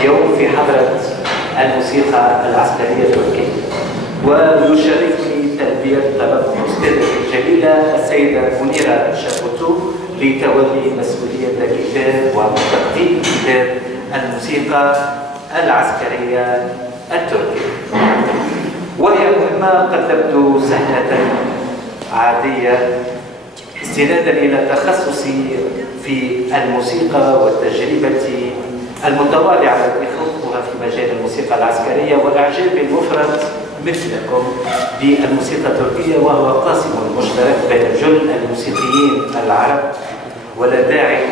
اليوم في حضرة الموسيقى العسكرية التركية، ويشرفني تلبية طلب أستاذتي الجليلة السيدة منيرة شابوتو لتولي مسؤولية الكتاب وتقديم كتاب الموسيقى العسكرية التركية، وهي مهمة قد تبدو سهلة عادية استنادا إلى تخصصي في الموسيقى والتجربة المتواضعة التي خضتها في مجال الموسيقى العسكرية وإعجابي المفرط مثلكم بالموسيقى التركية، وهو قاسم مشترك بين جل الموسيقيين العرب. ولا داعي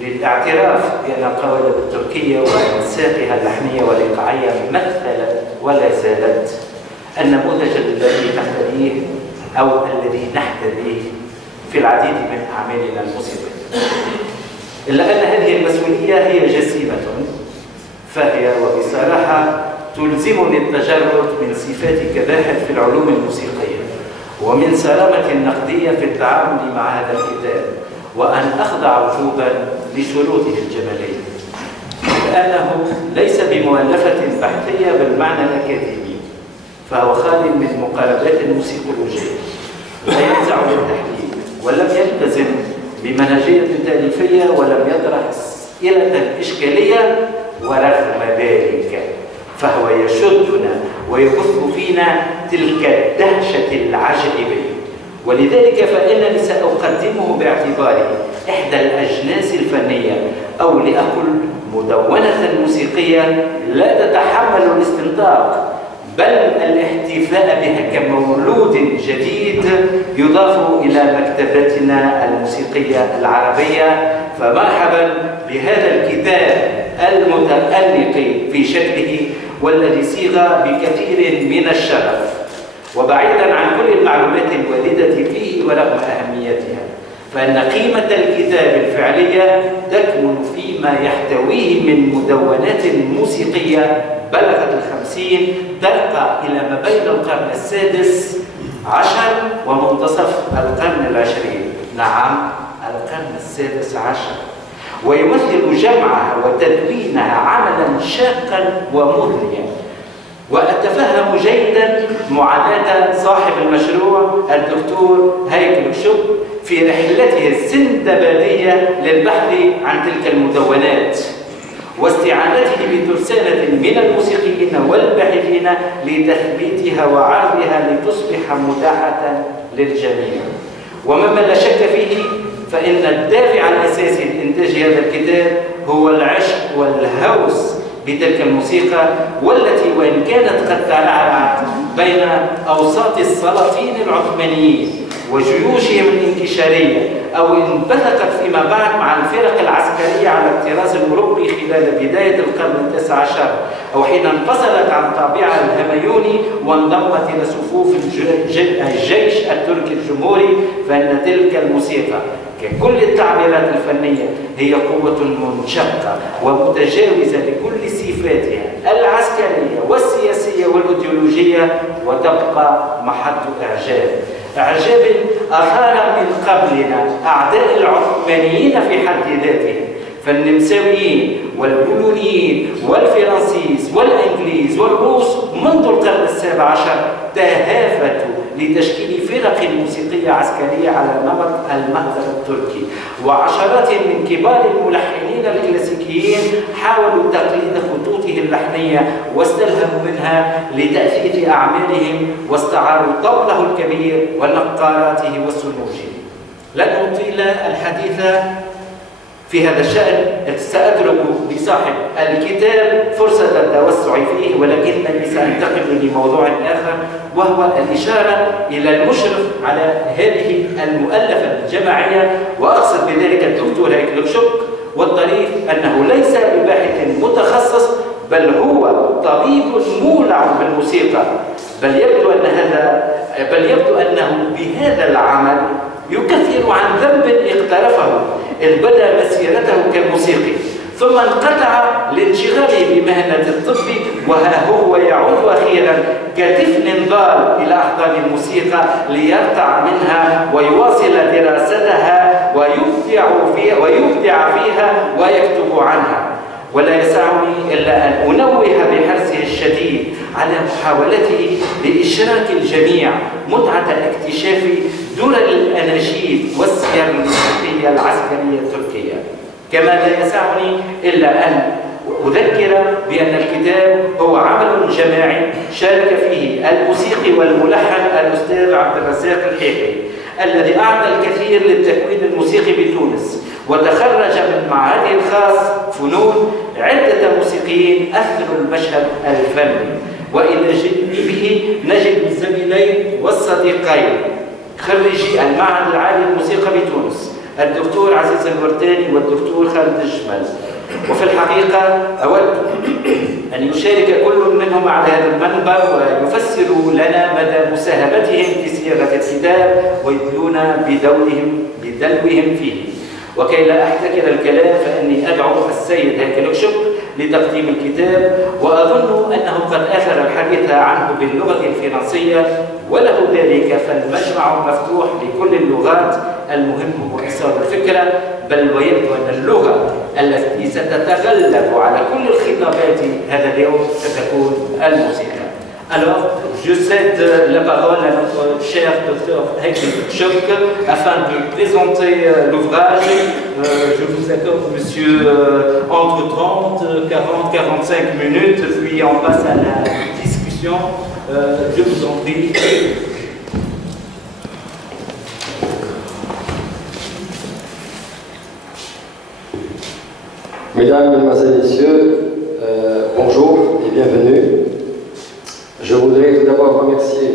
للاعتراف بأن القوالب التركية وأنساقها اللحنية والإيقاعية مثلت ولا زالت النموذج الذي نحتذيه أو الذي نحتذيه في العديد من أعمالنا الموسيقية، إلا أن هذه المسؤولية هي جسيمة، فهي وبصراحة تلزمني التجرد من صفات كباحث في العلوم الموسيقية ومن صرامة نقدية في التعامل مع هذا الكتاب، وأن أخضع وجوبا لشروطه الجمالية، لأنه ليس بمؤلفة بحثية بالمعنى الأكاديمي، فهو خال من مقاربات موسيقولوجية، لا ينزع للتحليل، ولم يلتزم بمنهجية تأليفية، ولم يطرح أسئلة إشكالية، ورغم ذلك فهو يشدنا ويبث فينا تلك الدهشة العجيبة. ولذلك فإنني سأقدمه باعتباره إحدى الأجناس الفنية، أو لأقل مدونة موسيقية لا تتحمل الاستنطاق بل الاحتفاء بها كمولود جديد يضاف إلى مكتبتنا الموسيقية العربية. فمرحبا بهذا الكتاب المتألق في شكله والذي صيغ بكثير من الشرف، وبعيدا عن كل المعلومات الواردة فيه ورغم أهميتها، فإن قيمة الكتاب الفعلية تكمن فيما يحتويه من مدونات موسيقية بلغت 50 ترقى إلى ما بين القرن السادس عشر ومنتصف القرن العشرين، نعم القرن السادس عشر، ويمثل جمعها وتدوينها عملا شاقا ومثريا. وأتفهم جيدا معاناة صاحب المشروع الدكتور هيكل شوب في رحلته السندبادية للبحث عن تلك المدونات، واستعانته بترسانة من الموسيقيين والباحثين لتثبيتها وعرضها لتصبح متاحة للجميع. ومما لا شك فيه فإن الدافع الأساسي لإنتاج هذا الكتاب هو العشق والهوس بتلك الموسيقى، والتي وإن كانت قد تلعبت بين أوساط السلاطين العثمانيين وجيوشهم الانكشارية، أو انبثقت فيما بعد مع الفرق العسكرية على الطراز الأوروبي خلال بداية القرن التاسع عشر، أو حين انفصلت عن طابعها الهميوني وانضمت إلى صفوف الجيش التركي الجمهوري، فإن تلك الموسيقى ككل التعبيرات الفنية هي قوة منشقة ومتجاوزة لكل صفاتها العسكرية والسياسية والأيديولوجية، وتبقى محط إعجاب أثار من قبلنا أعداء العثمانيين في حد ذاتهم، فالنمساويين والبولونيين والفرنسيس والإنجليز والروس منذ القرن السابع عشر تهافتوا لتشكيل فرق موسيقية عسكرية على نمط المهجر التركي، وعشرات من كبار الملحنين الكلاسيكيين حاولوا تقليد خطوطه اللحنية واستلهموا منها لتأثيث أعمالهم، واستعاروا طبله الكبير ونقاراته وسنوجه. لن أطيل الحديث في هذا الشأن، سأترك لصاحب الكتاب فرصة التوسع فيه، ولكنني سأنتقل لموضوع آخر، وهو الإشارة إلى المشرف على هذه المؤلفة الجماعية، وأقصد بذلك الدكتور هيكل شوب. والطريف أنه ليس بباحث متخصص، بل هو طبيب مولع بالموسيقى، بل يبدو أنه بهذا العمل يكثر عن ذنب اقترفه، إذ بدأ مسيرته كموسيقي ثم انقطع لانشغاله بمهنة الطب، وها هو يعود أخيرا كطفل ضال إلى أحضان الموسيقى ليرتع منها ويواصل دراستها ويبدع فيها ويكتب عنها. ولا يسعني إلا أن أنوه بحرصه الشديد على محاولته لإشراك الجميع متعة الاكتشاف درر الأناشيد والسير الموسيقية العسكرية التركية. كما لا يسعني إلا أن أذكر بأن الكتاب هو عمل جماعي شارك فيه الموسيقي والملحن الأستاذ عبد الرزاق الحيحي الذي أعطى الكثير للتكوين الموسيقي بتونس، وتخرج من معهده الخاص فنون عدة موسيقيين أثروا المشهد الفني، وإلى جانبه نجد الزميلين والصديقين خريجي المعهد العالي للموسيقى بتونس الدكتور عزيز الورتاني والدكتور خالد الجمل. وفي الحقيقة أود أن يشارك كل منهم على هذا المنبر ويفسروا لنا مدى مساهمتهم في صياغة الكتاب ويدلونا بدلوهم فيه. وكي لا أحتكر الكلام فإني أدعو السيد هيكلوكشوك لتقديم الكتاب، وأظن أنه قد آثر الحديث عنه باللغة الفرنسية، وله ذلك فالمجمع مفتوح لكل اللغات، المهم هو إيصال الفكرة، بل ويبدو أن اللغة التي ستتغلب على كل الخطابات هذا اليوم ستكون الموسيقى. Alors, je cède la parole à notre cher docteur Heikki afin de présenter l'ouvrage. Je vous accorde, monsieur, entre 30, 40, 45 minutes, puis on passe à la discussion. Je vous en prie. Mesdames, Mesdemoiselles, Messieurs, bonjour et bienvenue. Je voudrais tout d'abord remercier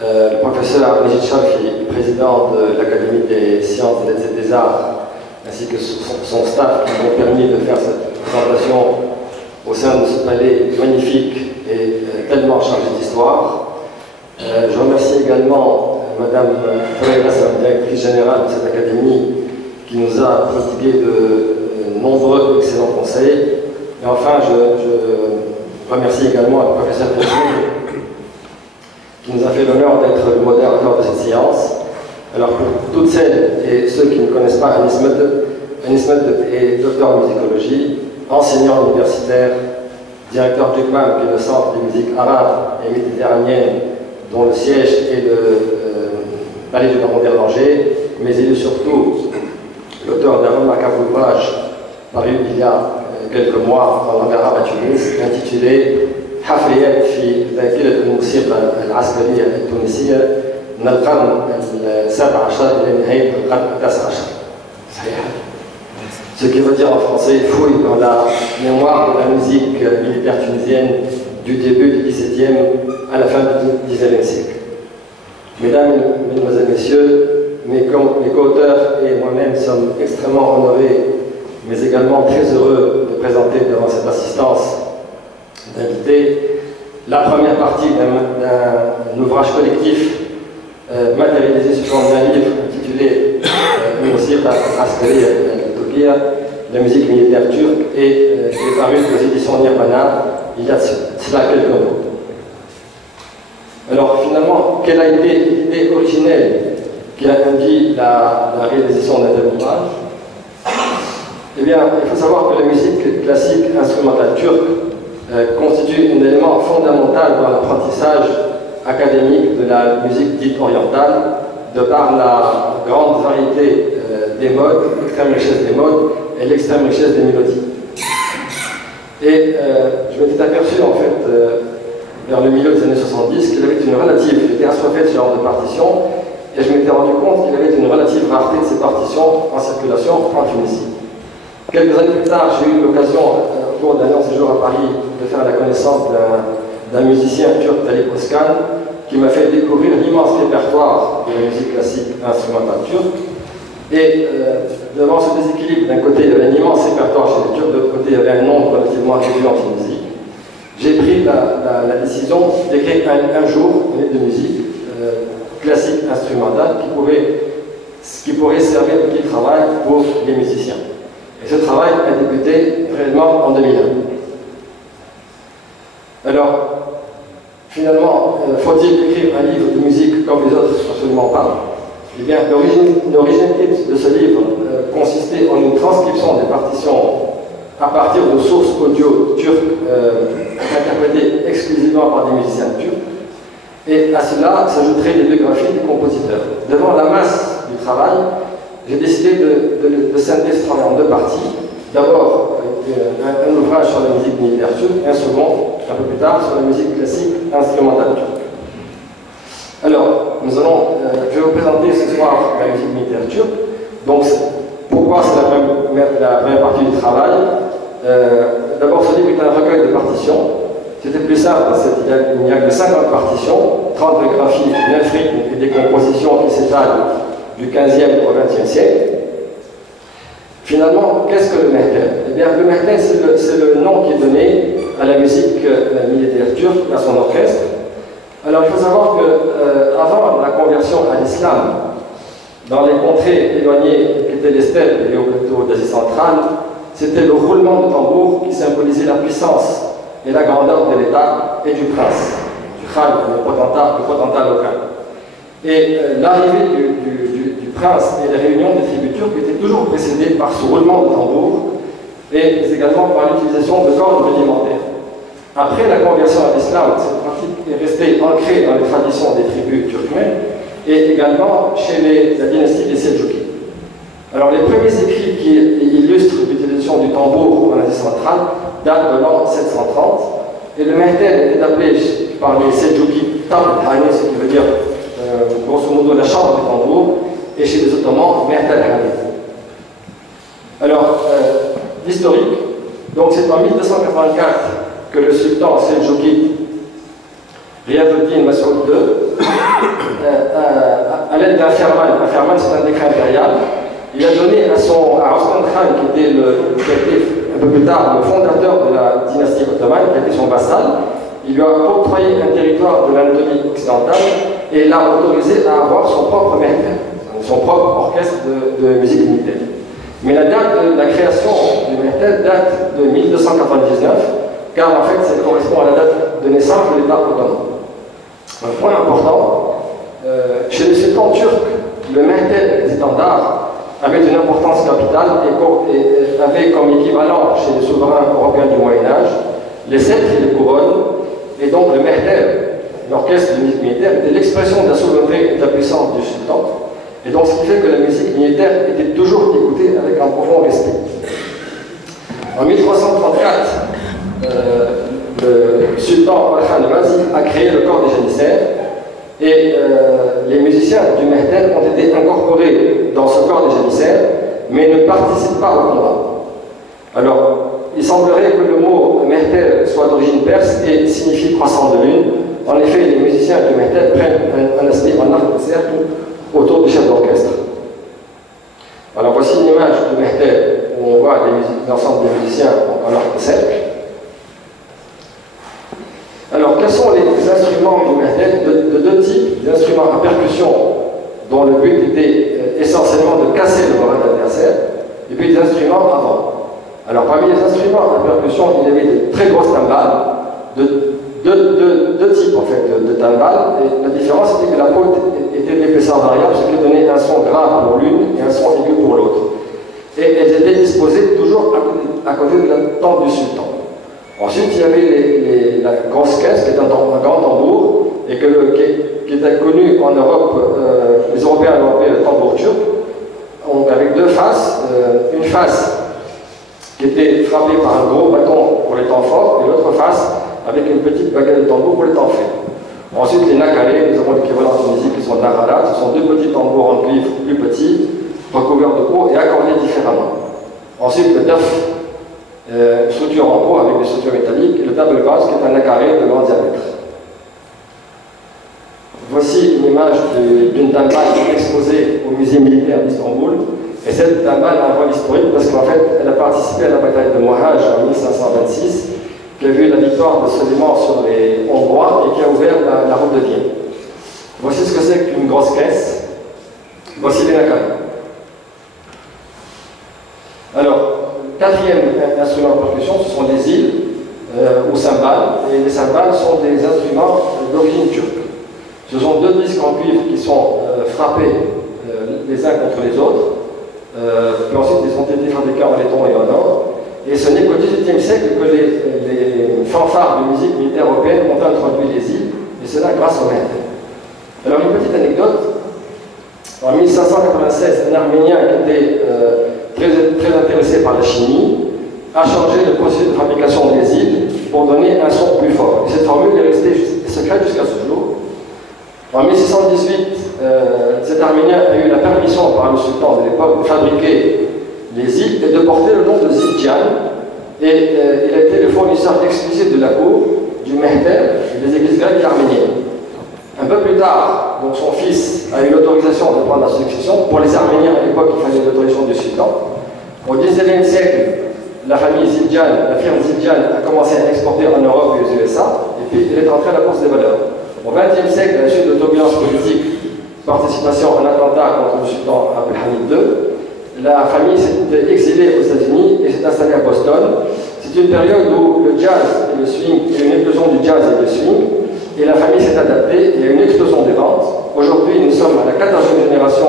le professeur Mejid Chafi, président de l'Académie des sciences, des lettres et des arts, ainsi que son staff qui m'ont permis de faire cette présentation au sein de ce palais magnifique et tellement chargé d'histoire. Je remercie également Madame Ferreira, directrice générale de cette académie, qui nous a prodigué de nombreux excellents conseils. Et enfin, je remercie également le professeur Pessoa, qui nous a fait l'honneur d'être le modérateur de cette séance. Alors, pour toutes celles et ceux qui ne connaissent pas Anis Medeb est docteur en musicologie, enseignant universitaire, directeur du CMAM, qui est le Centre des musiques arabes et méditerranéennes, dont le siège est le Palais du Baron d'Erlanger, mais il est surtout l'auteur d'un remarquable ouvrage paru il y a quelques mois en langue arabe à Tunis, intitulé حفريات في ذاكرة الموسيقى العسكرية التونسية من القرن ال17 إلى نهاية القرن ال19. Ce qui veut dire en français fouille dans la mémoire de la musique militaire tunisienne du début du XVIIe à la fin du XIXe siècle. Mesdames, Mesdemoiselles, Messieurs, mes co-auteurs et moi-même sommes extrêmement honorés, mais également très heureux de présenter devant cette assistance d'inviter la première partie d'un ouvrage collectif matérialisé sous forme d'un livre intitulé Musiqa Askariya al-Turkiya, la musique militaire turque, et qui est paru aux éditions Nirvana il y a cela quelques mois. Alors finalement, quelle a été l'idée originelle qui a induit la réalisation d'un tel ouvrage? Eh bien, il faut savoir que la musique classique instrumentale turque constitue un élément fondamental dans l'apprentissage académique de la musique dite orientale, de par la grande variété des modes, l'extrême richesse des modes et l'extrême richesse des mélodies. Et je m'étais aperçu en fait vers le milieu des années 70 qu'il avait une relative, j'étais assoiffé de ce genre de partitions, et je m'étais rendu compte qu'il avait une relative rareté de ces partitions en circulation en Tunisie. Quelques années plus tard, j'ai eu l'occasion, au cours d'un long séjour à Paris, de faire la connaissance d'un musicien turc, Talip Özkan, qui m'a fait découvrir l'immense répertoire de la musique classique instrumentale turque. Et devant ce déséquilibre, d'un côté, il y avait un immense répertoire chez les Turcs, de l'autre côté, il y avait un nombre relativement réduit en Tunisie. J'ai pris la décision d'écrire un jour une livre de musique classique instrumentale qui pourrait servir de travail pour les musiciens. Et ce travail a débuté réellement en 2001. Alors, finalement, faut-il écrire un livre de musique comme les autres? Absolument pas. Eh bien, l'originalité de ce livre consistait en une transcription des partitions à partir de sources audio turques interprétées exclusivement par des musiciens turcs. Et à cela s'ajouteraient les biographies des compositeurs. Devant la masse du travail, j'ai décidé de scinder ce travail en deux parties. D'abord, un ouvrage sur la musique militaire turque, et un second, un peu plus tard, sur la musique classique instrumentale turque. Alors, je vais vous présenter ce soir la musique militaire turque. Donc, pourquoi c'est la première partie du travail? D'abord, ce livre est un recueil de partitions. C'était plus simple, parce qu'il n'y a que 50 partitions, 30 graphies, 9 rythmes et des compositions qui s'étalent du 15e au 20e siècle. Finalement, qu'est-ce que le mehter? Eh bien, le mehter, c'est le nom qui est donné à la musique militaire turque, à son orchestre. Alors, il faut savoir qu'avant la conversion à l'islam, dans les contrées éloignées qui étaient les steppes et les hauts d'Asie centrale, c'était le roulement de tambour qui symbolisait la puissance et la grandeur de l'État et du prince, du khan, le potentat local. Et l'arrivée du prince et les réunions des tribus turques étaient toujours précédées par ce roulement de tambour et également par l'utilisation de cordes rudimentaires. Après la conversion à l'islam, cette pratique est restée ancrée dans les traditions des tribus turkmènes et également chez la dynastie des Seljoukides. Alors les premiers écrits qui illustrent l'utilisation du tambour en Asie centrale datent de l'an 730 et le mehter est appelé par les Seljoukides Tabl-Hani, ce qui veut dire grosso modo la chambre du tambour, et chez les Ottomans, mehter al-Hani. Alors, l'historique, donc c'est en 1284 que le sultan Seljoukide Riyaduddin Masoud II, à l'aide d'un ferman c'est un décret impérial, il a donné à Osman Khan, qui était un peu plus tard le fondateur de la dynastie ottomane, qui était son vassal, il lui a octroyé un territoire de l'Anatolie occidentale et l'a autorisé à avoir son propre mehter, son propre orchestre de musique militaire. Mais la date de la création du mehter date de 1299, car en fait, ça correspond à la date de naissance de l'État ottoman. Un point important, chez les sultans turcs, le mehter étendard avait une importance capitale et avait comme équivalent chez les souverains européens du Moyen-Âge les sceptres et les couronnes, et donc le mehter, l'orchestre de musique militaire, était l'expression de la souveraineté et de la puissance du sultan, et donc ce qui fait que la musique militaire était toujours écoutée avec un profond respect. En 1334, le sultan Al-Khan al-Mazi a créé le corps des janissaires et les musiciens du mehter ont été incorporés dans ce corps des janissaires mais ne participent pas au combat. Alors, il semblerait que le mot mehter soit d'origine perse et signifie croissant de lune. En effet, les musiciens du mehter prennent un aspect en arc de cercle autour du chef d'orchestre. Alors voici une image du mehter où on voit l'ensemble des musiciens en arc de cercle. Alors, quels sont les instruments du mehter? De deux types, des instruments à percussion dont le but était essentiellement de casser le moral de l'adversaire, et puis des instruments à vent. Alors, parmi les instruments à percussion, il y avait de très grosses timbales, deux types en fait de timbales, et la différence était que la peau était d'épaisseur variable, ce qui donnait un son grave pour l'une et un son aigu pour l'autre. Et elles étaient disposées toujours à côté de la tente du sultan. Ensuite, il y avait la grosse caisse, qui est un grand tambour, et qui était connu en Europe, les Européens l'ont appelé le tambour turc, avec deux faces, une face qui était frappée par un gros bâton pour les temps forts, et l'autre face avec une petite baguette de tambour pour les temps faibles. Ensuite, les nakalés, nous avons l'équivalent de musique qui sont naralat, ce sont deux petits tambours en cuivre plus petits, recouverts de peau et accordés différemment. Ensuite, le daf, structure en peau avec des structures métalliques, et le double bass qui est un nakaré de grand diamètre. Voici une image d'une timbale exposée au musée militaire d'Istanbul. Et cette timbale a un rôle historique parce qu'en fait, elle a participé à la bataille de Mohács en 1526, qui a vu la victoire de Soliman sur les Hongrois et qui a ouvert la route de Vienne. Voici ce que c'est qu'une grosse caisse. Voici les nakarés. Alors, quatrième instrument de percussion, ce sont les îles ou cymbales. Et les cymbales sont des instruments d'origine turque. Ce sont deux disques en cuivre qui sont frappés les uns contre les autres. Puis ensuite, ils ont été fabriqués en laiton et en or. Et ce n'est qu'au XVIIIe siècle que les fanfares de musique militaire européenne ont introduit les îles, et cela grâce au Mehter. Alors une petite anecdote, en 1596, un Arménien qui était très intéressé par la chimie a changé le processus de fabrication des îles pour donner un son plus fort. Et cette formule est restée secrète jusqu'à ce jour. En 1618, cet Arménien a eu la permission par le sultan de l'époque de fabriquer les îles et de porter le nom de Zildjian. Et il a été le fournisseur exclusif de la cour, du Mehter et des églises grecques et arméniennes. Un peu plus tard, donc son fils a eu l'autorisation de prendre la succession. Pour les Arméniens, à l'époque, il fallait l'autorisation du sultan. Au XIXe siècle, la famille Zildjian, la firme Zildjian, a commencé à exporter en Europe et aux USA, et puis elle est entrée à la bourse des valeurs. Au XXe siècle, à la suite de turbulences politiques, participation à un attentat contre le sultan Abdelhamid II, la famille s'est exilée aux États-Unis et s'est installée à Boston. C'est une période où le jazz et le swing, il y a une explosion du jazz et du swing, et la famille s'est adaptée, il y a une explosion des ventes. Aujourd'hui, nous sommes à la 14e génération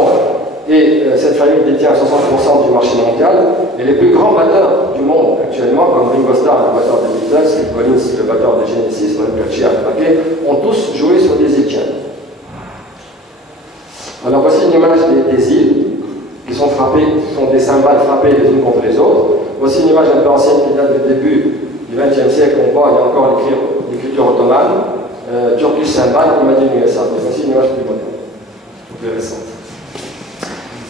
et cette famille détient 60% du marché mondial. Et les plus grands batteurs du monde actuellement, comme Ringo Starr, le batteur des Beatles, Phil Collins, le batteur de Genesis, Ron Perchi, ont tous joué sur des Zildjian. Alors voici une image des îles qui sont frappées, qui sont des cymbales frappées les unes contre les autres. Voici une image un peu ancienne qui date du début du XXe siècle. On voit, il y a encore l'écriture ottomane. Turkish cymbal, on m'a dit USA. Voici une image plus moderne, plus récente.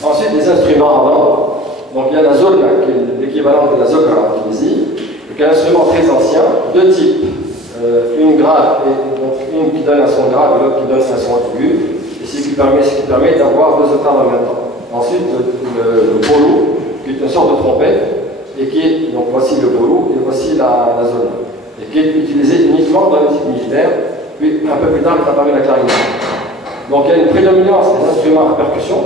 Ensuite, les instruments avant. Donc il y a la zurna, qui est l'équivalent de la zokra en Tunisie, qui est un instrument très ancien, deux types. Une grave, et donc une qui donne un son grave et l'autre qui donne un son aigu, et ce qui permet d'avoir deux octaves en même temps. Ensuite, le bolou, qui est une sorte de trompette, et qui est, donc voici le bolou, et voici la zurna, et qui est utilisé uniquement dans les musique militaire. Puis un peu plus tard est apparue la clarinette. Donc il y a une prédominance des instruments à percussion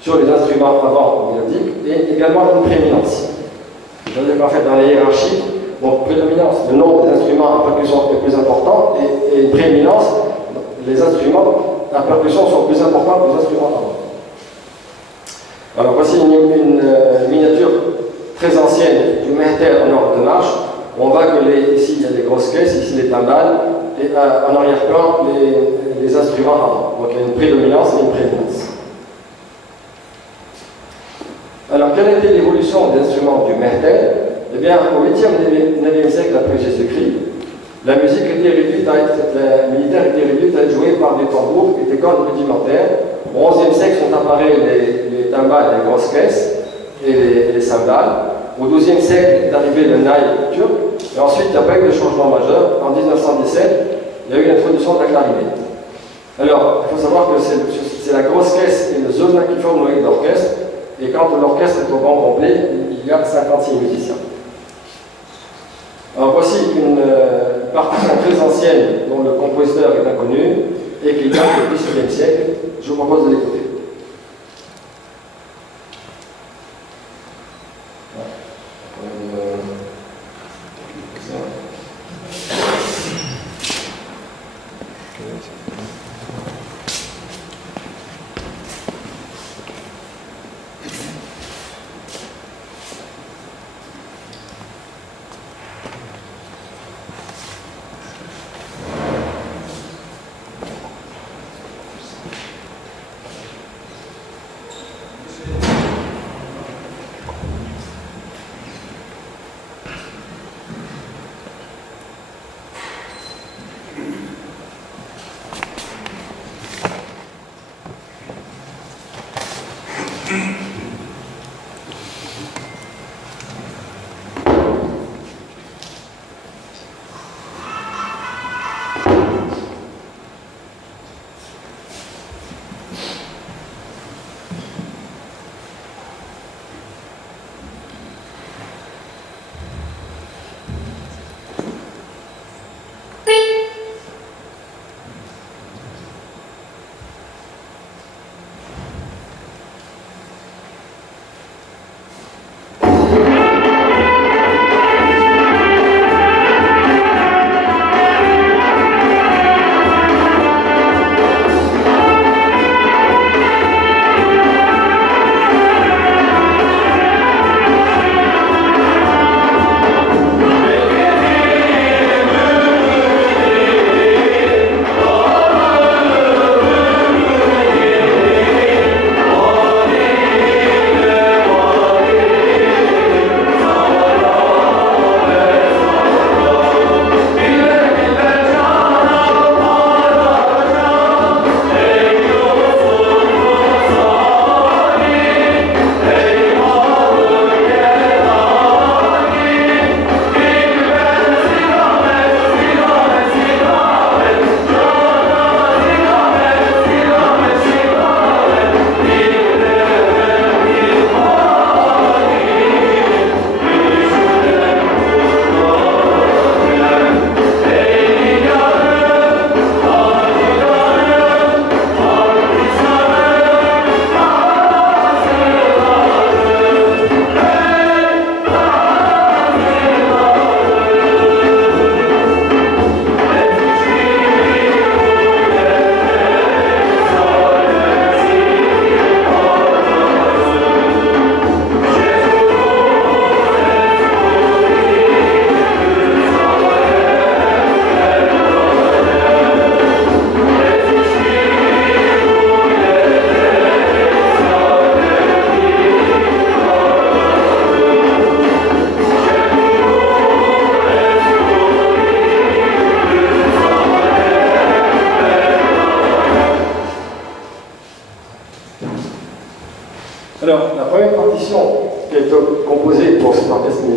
sur les instruments avant mélodiques et également une prééminence. C'est-à-dire qu'en fait dans la hiérarchie, donc prédominance, le nombre des instruments à percussion est plus important et une prééminence, les instruments à percussion sont plus importants que les instruments avant. Alors voici une miniature très ancienne du Mehter en ordre de marche. On voit que ici il y a des grosses caisses, ici les timbales, et en arrière-plan les instruments avant. Donc il y a une prédominance et une prééminence. Alors quelle a été l'évolution des instruments du Mehter? Eh bien, au 8e et 9e siècle après Jésus-Christ, la musique était réduite la militaire était réduite à être jouée par des tambours et des cordes rudimentaires. Au 11e siècle sont apparus les timbales, les grosses caisses et les cymbales. Au 12e siècle est arrivé le naï turc, et ensuite il n'y a pas eu de changement majeur. En 1917, il y a eu l'introduction de la clarinette. Alors, il faut savoir que c'est la grosse caisse et le zurna qui forment le d'orchestre, et quand l'orchestre est au banc complet, il y a 56 musiciens. Alors voici une partition très ancienne dont le compositeur est inconnu et qui date du XVIIe siècle. Je vous propose de l'écouter.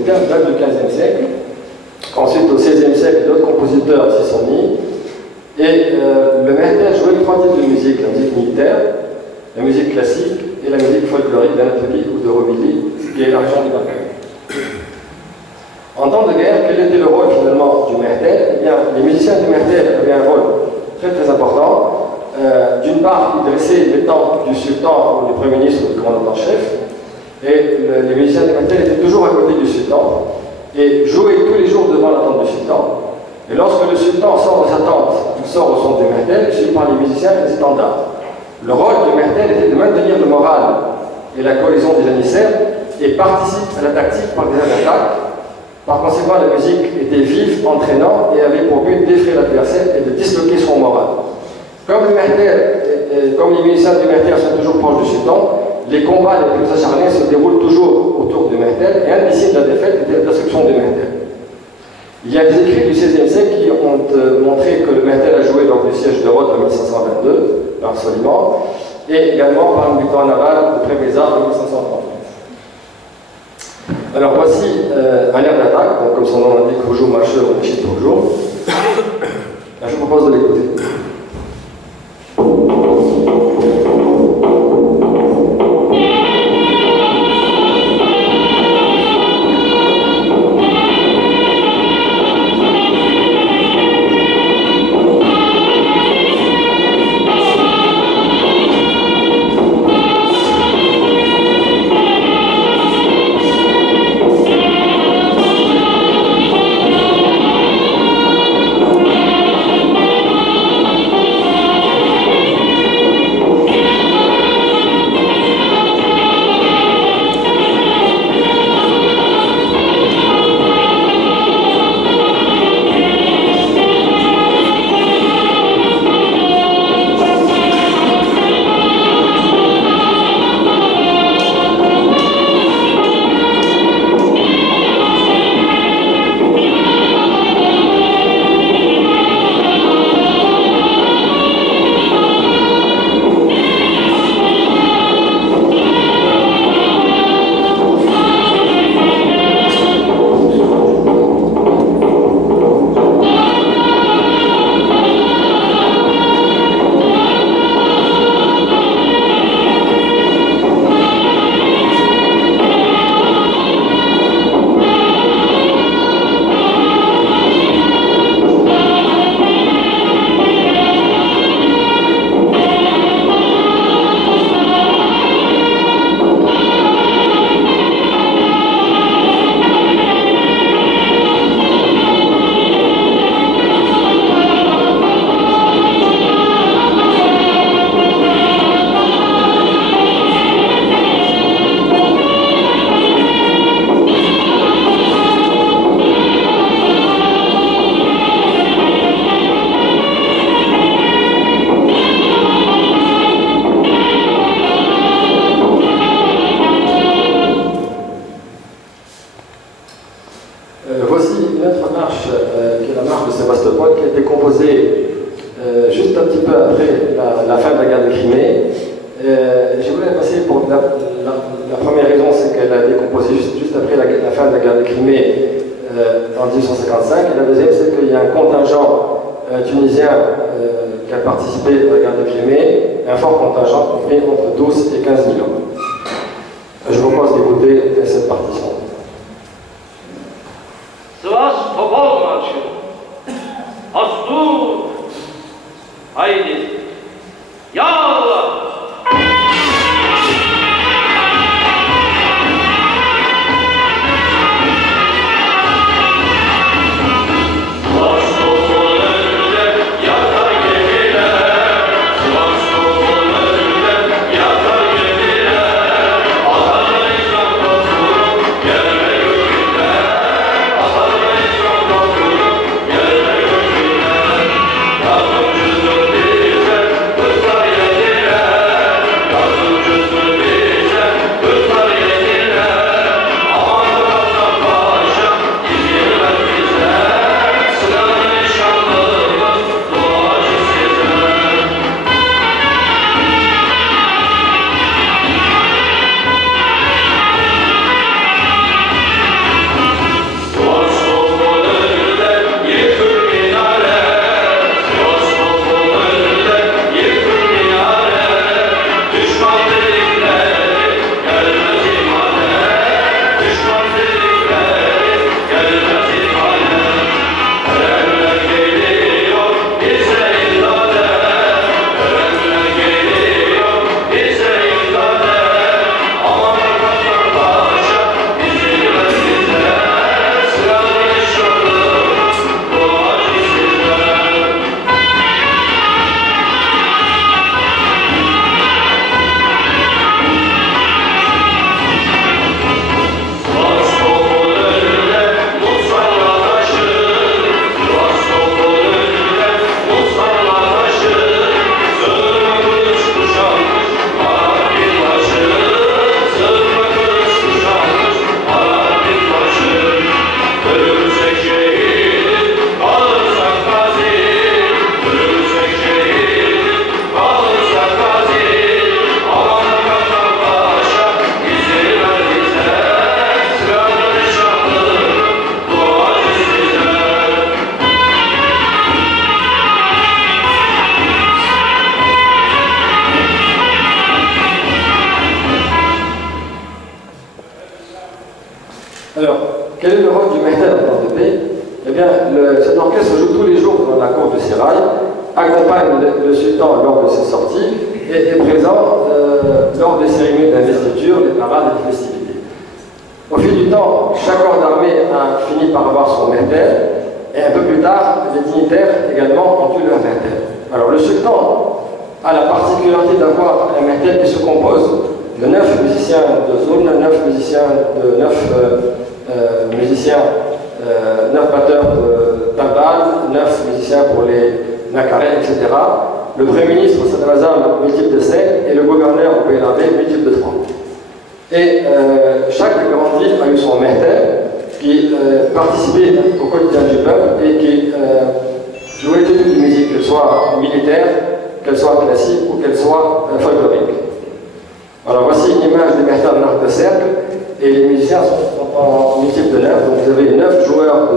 les termes datent du XVe siècle. Ensuite, au XVIe siècle, d'autres compositeurs s'y sont mis. Et le mertel jouait trois types de musique: la musique militaire, la musique classique et la musique folklorique d'Anatolie ou de Romilly, qui est l'argent du vainqueur. En temps de guerre, quel était le rôle finalement du mertel? Eh bien, les musiciens du mertel avaient un rôle très important. D'une part, ils dressaient les tentes du sultan ou du premier ministre ou du commandant-chef, et les musiciens du mertel étaient toujours à côté du sultan et jouaient tous les jours devant la tente du sultan. Et lorsque le sultan sort de sa tente, il sort au son du mertel, suivi par les musiciens et les standards. Le rôle du mertel était de maintenir le moral et la cohésion des janissaires et participe à la tactique par des attaques. Par conséquent, la musique était vive, entraînante et avait pour but d'effrayer l'adversaire et de disloquer son moral. Comme les musiciens du mertel sont toujours proches du sultan, les combats les plus acharnés se déroulent toujours autour du mertel, et un des signes de la défaite était la destruction du mertel. Il y a des écrits du XVIe siècle qui ont montré que le mertel a joué lors du siège de Rhodes en 1522 par Soliman, et également par une victoire navale de Prébézard en 1539. Alors voici un air d'attaque, donc comme son nom l'indique, Rougeau marcheur ou Michel Rougeau. Je vous propose de l'écouter. Thank you. cet orchestre joue tous les jours dans la cour du Sérail, accompagne le sultan lors de ses sorties et est présent lors des cérémonies d'investiture, des parades et des festivités. Au fil du temps, chaque corps d'armée a fini par avoir son mehter, et un peu plus tard, les dignitaires également ont eu leur mehter. Alors le sultan a la particularité d'avoir un mehter qui se compose de 9 musiciens de zone, 9 batteurs de timbales, 9 musiciens pour les nakarets, etc. Le Premier ministre, Sadrazam, multiple de 7, et le gouverneur au PLRB, multiple de 3. Et chaque grande ville a eu son mehter qui participait au quotidien du peuple et qui jouait toute une musique, qu'elle soit militaire, qu'elle soit classique ou qu'elle soit folklorique. Alors voici une image des mehters de l'arc de cercle, et les musiciens sont en multiple de 9, donc vous avez 9 joueurs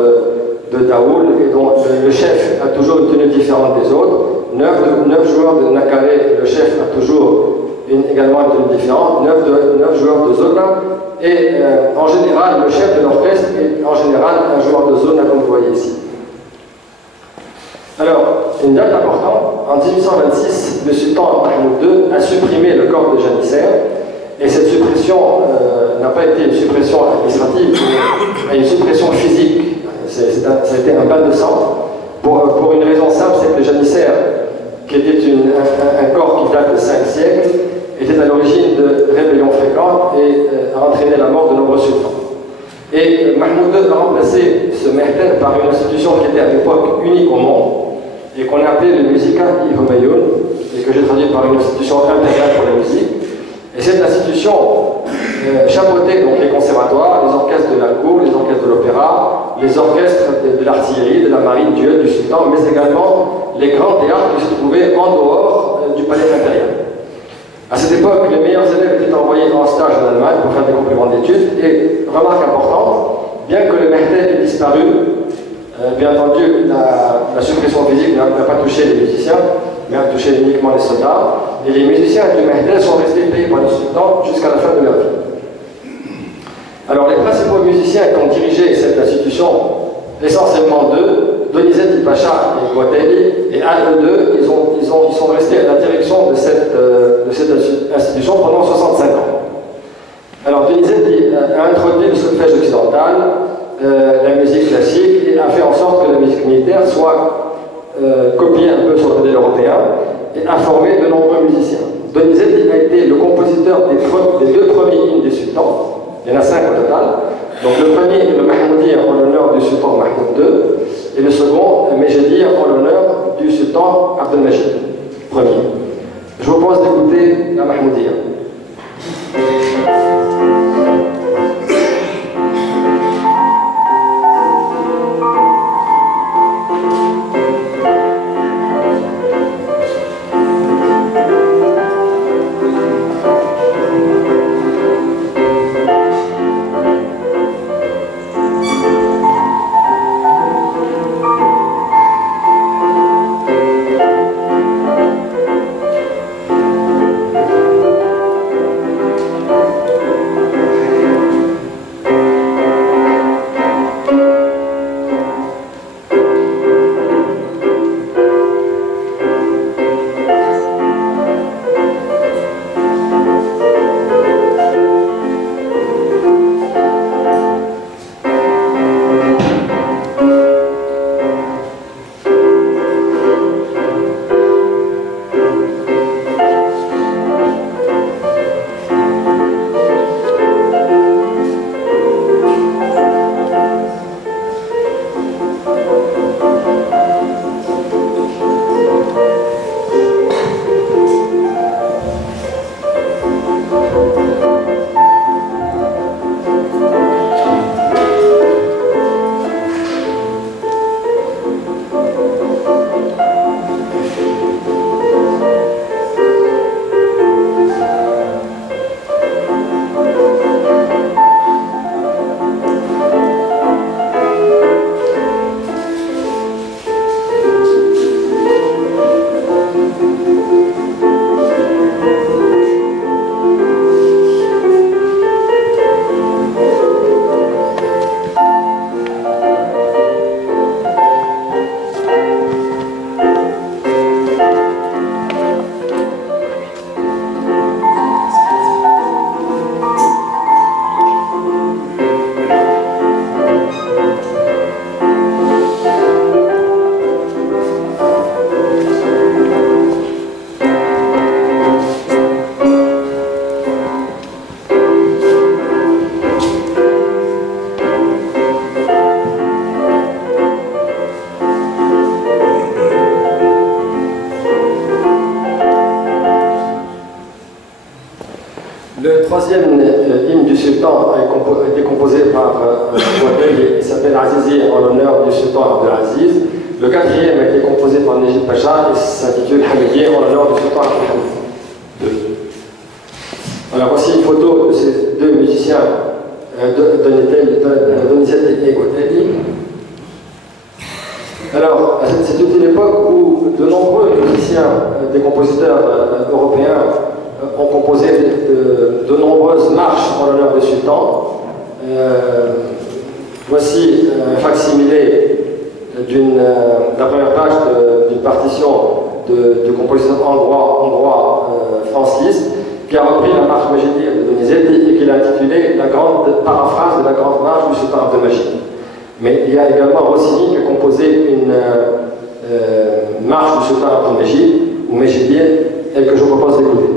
de daoul, et dont le chef a toujours une tenue différente des autres, 9 joueurs de nakaré, le chef a toujours également une tenue différente, 9 joueurs de zona, et en général, le chef de l'orchestre est en général un joueur de zona, comme vous voyez ici. Alors, une date importante, en 1826, le sultan Mahmoud II a supprimé le corps de janissaires, et cette suppression n'a pas été une suppression administrative, mais une suppression physique. Ça a été un bain de sang, pour une raison simple, c'est que les janissaires, qui était un corps qui date de 5 siècles, était à l'origine de rébellions fréquentes et a entraîné la mort de nombreux sultans. Et Mahmoud II a remplacé ce mehter par une institution qui était à l'époque unique au monde et qu'on a appelé le Musika-i Humayun, et que j'ai traduit par une institution impériale pour la musique. Et cette institution chapeautait donc les conservatoires, les orchestres de la cour, les orchestres de l'opéra, les orchestres de l'artillerie, de la marine, du sultan, mais également les grands théâtres qui se trouvaient en dehors du palais impérial. À cette époque, les meilleurs élèves étaient envoyés en stage en Allemagne pour faire des compléments d'études. Et, remarque importante, bien que le mehter ait disparu, bien entendu, la suppression physique n'a pas touché les musiciens, mais a touché uniquement les soldats. Et les musiciens du mehter sont restés payés par le sultan jusqu'à la fin de leur vie. Alors, les principaux musiciens qui ont dirigé cette institution, essentiellement deux, Donizet Pacha et Guatelli, et à eux deux, ils sont restés à la direction de cette institution pendant 65 ans. Alors Donizet a introduit le solfège occidental, la musique classique, et a fait en sorte que la musique militaire soit copiée un peu sur le modèle européen et a formé de nombreux musiciens. Donizet a été le compositeur des 2 premiers hymnes des sultans, il y en a 5 au total. Donc le premier est le Mahmoudi en l'honneur du sultan Mahmoud II, et le second, Mejedir, en l'honneur du sultan Abdelmajid Ier. Je vous propose d'écouter la Mahmoudia. Hamdi en l'honneur du sultan Abdelaziz. Le quatrième a été composé par Najib Pacha et s'intitule Hamidi en l'honneur du sultan Abdelaziz II. Alors voici une photo de ces deux musiciens, Donizetti et Gotelli. Alors, c'est une époque où de nombreux musiciens, des compositeurs européens, ont composé de nombreuses marches en l'honneur du sultan. Voici un facsimilé de la première page d'une partition du compositeur hongrois Francis, qui a repris la marche Mejidi de Donizetti et qui l'a intitulée la grande paraphrase de la grande marche du sultan Abdelmajid. Mais il y a également Rossini qui a composé une marche du sultan Abdelmajid, ou Mejidi, et que je vous propose d'écouter.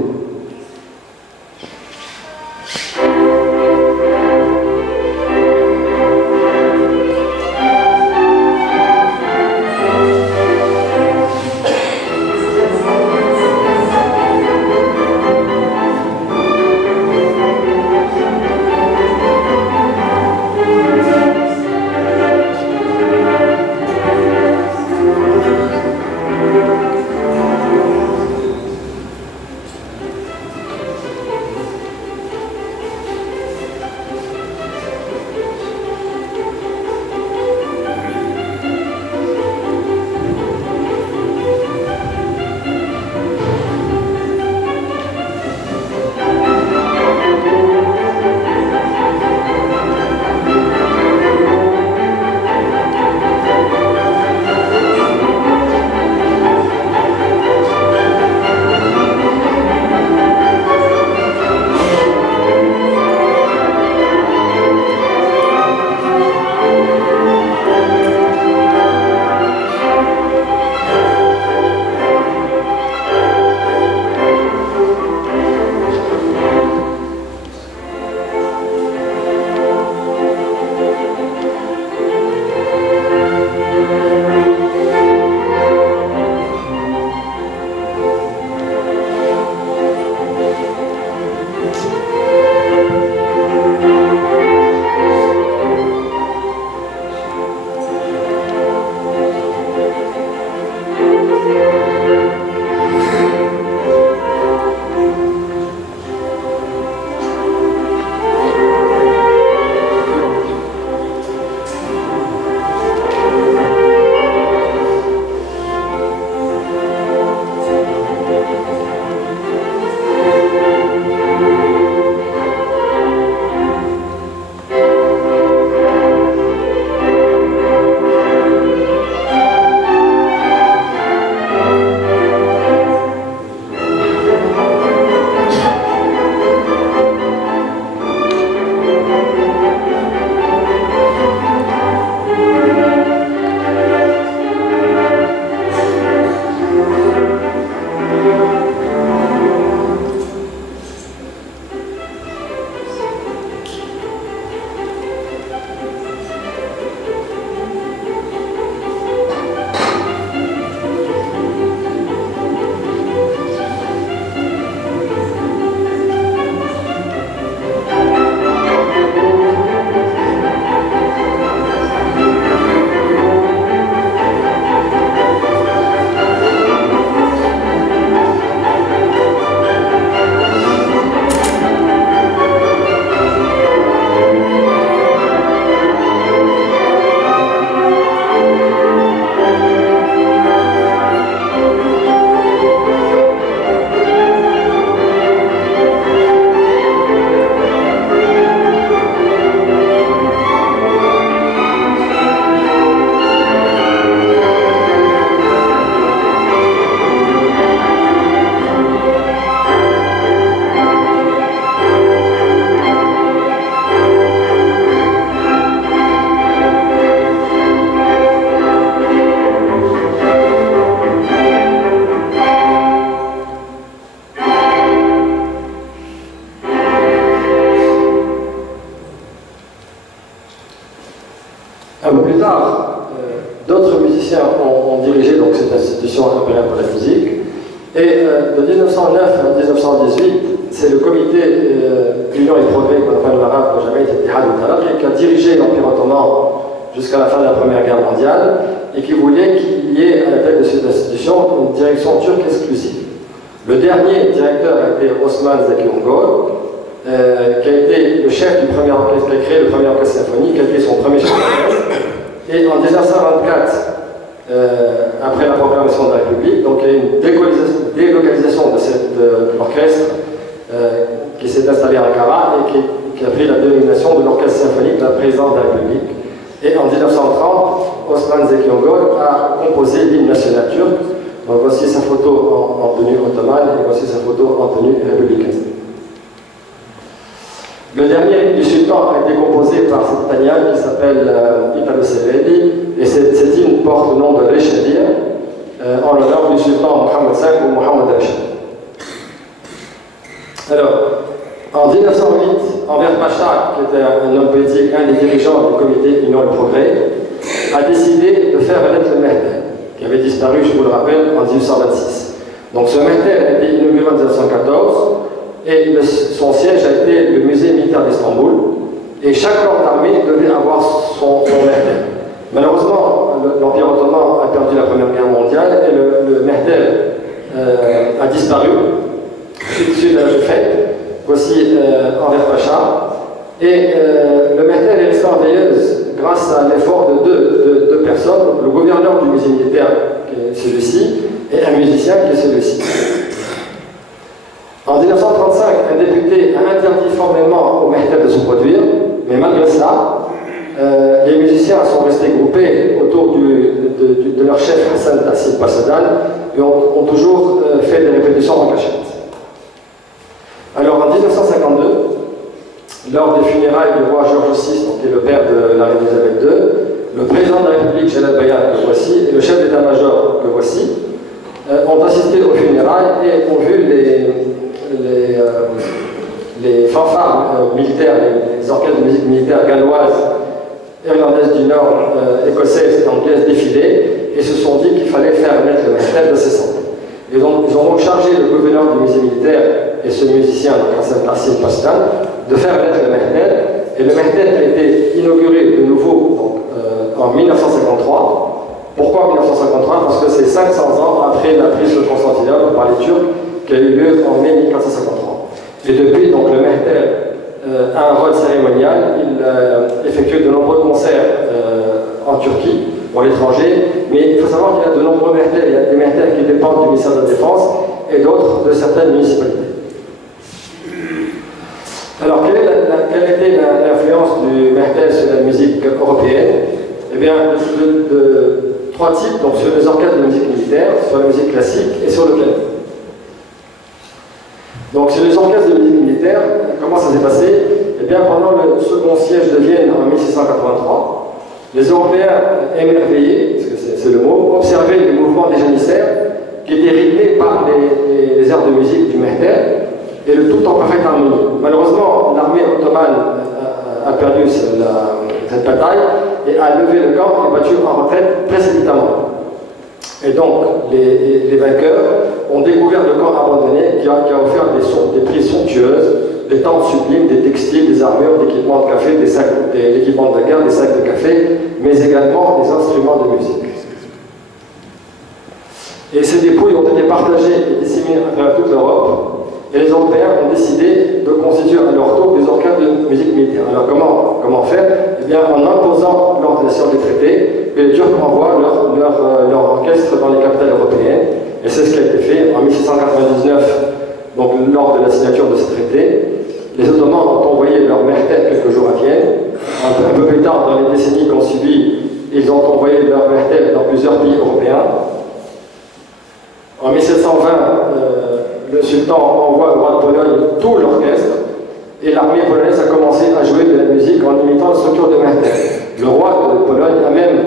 Un peu plus tard, d'autres musiciens ont dirigé donc, cette institution impériale pour la musique. Et de 1909 à 1918, c'est le comité Union et Progrès, qu'on appelle l'arabe, qui a dirigé l'Empire ottoman jusqu'à la fin de la Première Guerre mondiale et qui voulait qu'il y ait à la tête de cette institution une direction turque exclusive. Le dernier directeur a été Osman Zeki Ungol, qui a été le chef du premier orchestre, qui a créé le premier orchestre symphonique, qui a été son premier chef d'orchestre. Et en 1924, après la proclamation de la République, donc il y a eu une délocalisation de l'orchestre qui s'est installé à Ankara et qui a pris la dénomination de l'orchestre symphonique de la présidence de la République. Et en 1930, Osman Zeki Ungol a composé l'hymne national turc. Donc voici sa photo en tenue ottomane et voici sa photo en tenue républicaine. Le dernier hymne du sultan a été composé par cet Italien qui s'appelle Italo Serrelli et cet hymne porte le nom de Rechadir en l'honneur du sultan Mohammed V ou Mohammed Rachid. Alors, en 1908, Enver Pacha, qui était un homme politique, un des dirigeants du comité Union et Progrès, a décidé de faire renaître le Mehter, qui avait disparu, je vous le rappelle, en 1826. Donc ce Mehter a été inauguré en 1914 et son siège a été le musée militaire d'Istanbul et chaque corps d'armée devait avoir son Mehter. Malheureusement, l'Empire ottoman a perdu la Première Guerre mondiale et le Mehter a disparu suite à la défaite. Voici Enver Pacha. Et le Mehter est resté en veilleuse grâce à l'effort de deux personnes, le gouverneur du musée militaire, qui est celui-ci, et un musicien qui est celui-ci. En 1935, un député a interdit formellement au Mehter de se produire, mais malgré cela, les musiciens sont restés groupés autour de leur chef Hassan Tassim Passadan et ont toujours fait des répétitions en cachette. Alors en 1952, lors des funérailles du roi Georges VI, qui est le père de la reine Elisabeth II, le président de la République, Jalal Bayat, que voici, et le chef d'état-major, que voici, ont assisté aux funérailles et ont vu les fanfares militaires, les orchestres de musique militaire galloise, irlandaise du Nord, écossaise et anglaise défiler, et se sont dit qu'il fallait faire naître le Mehter de ses cendres. Ils ont donc chargé le gouverneur du musée militaire et ce musicien, Hassan Tassim Passadan, de faire naître le Mehter. Et le Mehter a été inauguré de nouveau en 1953. Pourquoi 1953? Parce que c'est 500 ans après la prise de Constantinople par les Turcs qui a eu lieu en mai 1453. Et depuis, donc, le Mehter a un rôle cérémonial. Il effectue de nombreux concerts en Turquie, pour l'étranger, mais il faut savoir qu'il y a de nombreux Mehters. Il y a des Mehters qui dépendent du ministère de la Défense et d'autres de certaines municipalités. Alors, quelle a été l'influence du Mehter sur la musique européenne? Eh bien, de trois types, donc sur les orchestres de musique militaire, sur la musique classique et sur le piano. Donc, sur les orchestres de musique militaire, comment ça s'est passé? Eh bien, pendant le second siège de Vienne en 1683, les Européens émerveillés, parce que c'est le mot, observaient les mouvements des janissaires qui étaient rythmés par les airs de musique du Mehter et le tout en parfaite harmonie. Malheureusement, l'armée ottomane a perdu cette bataille et a levé le camp et battu en retraite précipitamment. Et donc, les vainqueurs ont découvert le camp abandonné qui a offert des prises somptueuses, des tentes sublimes, des textiles, des armures, des équipements de café, des équipements de guerre, des sacs de café, mais également des instruments de musique. Et ces dépouilles ont été partagées et disséminées à travers toute l'Europe, et les Européens ont décidé de constituer à leur tour des orchestres de musique militaire. Alors comment faire? Eh bien, en imposant lors de la signature des traités que les Turcs envoient leur orchestre dans les capitales européennes, et c'est ce qui a été fait en 1699, donc lors de la signature de ce traité. Les Ottomans ont envoyé leur Mehter quelques jours à Vienne. Un peu plus tard, dans les décennies qui ont suivi, ils ont envoyé leur Mehter dans plusieurs pays européens. En 1720, le sultan envoie au roi de Pologne tout l'orchestre et l'armée polonaise a commencé à jouer de la musique en imitant la structure de Mehter. Le roi de Pologne a même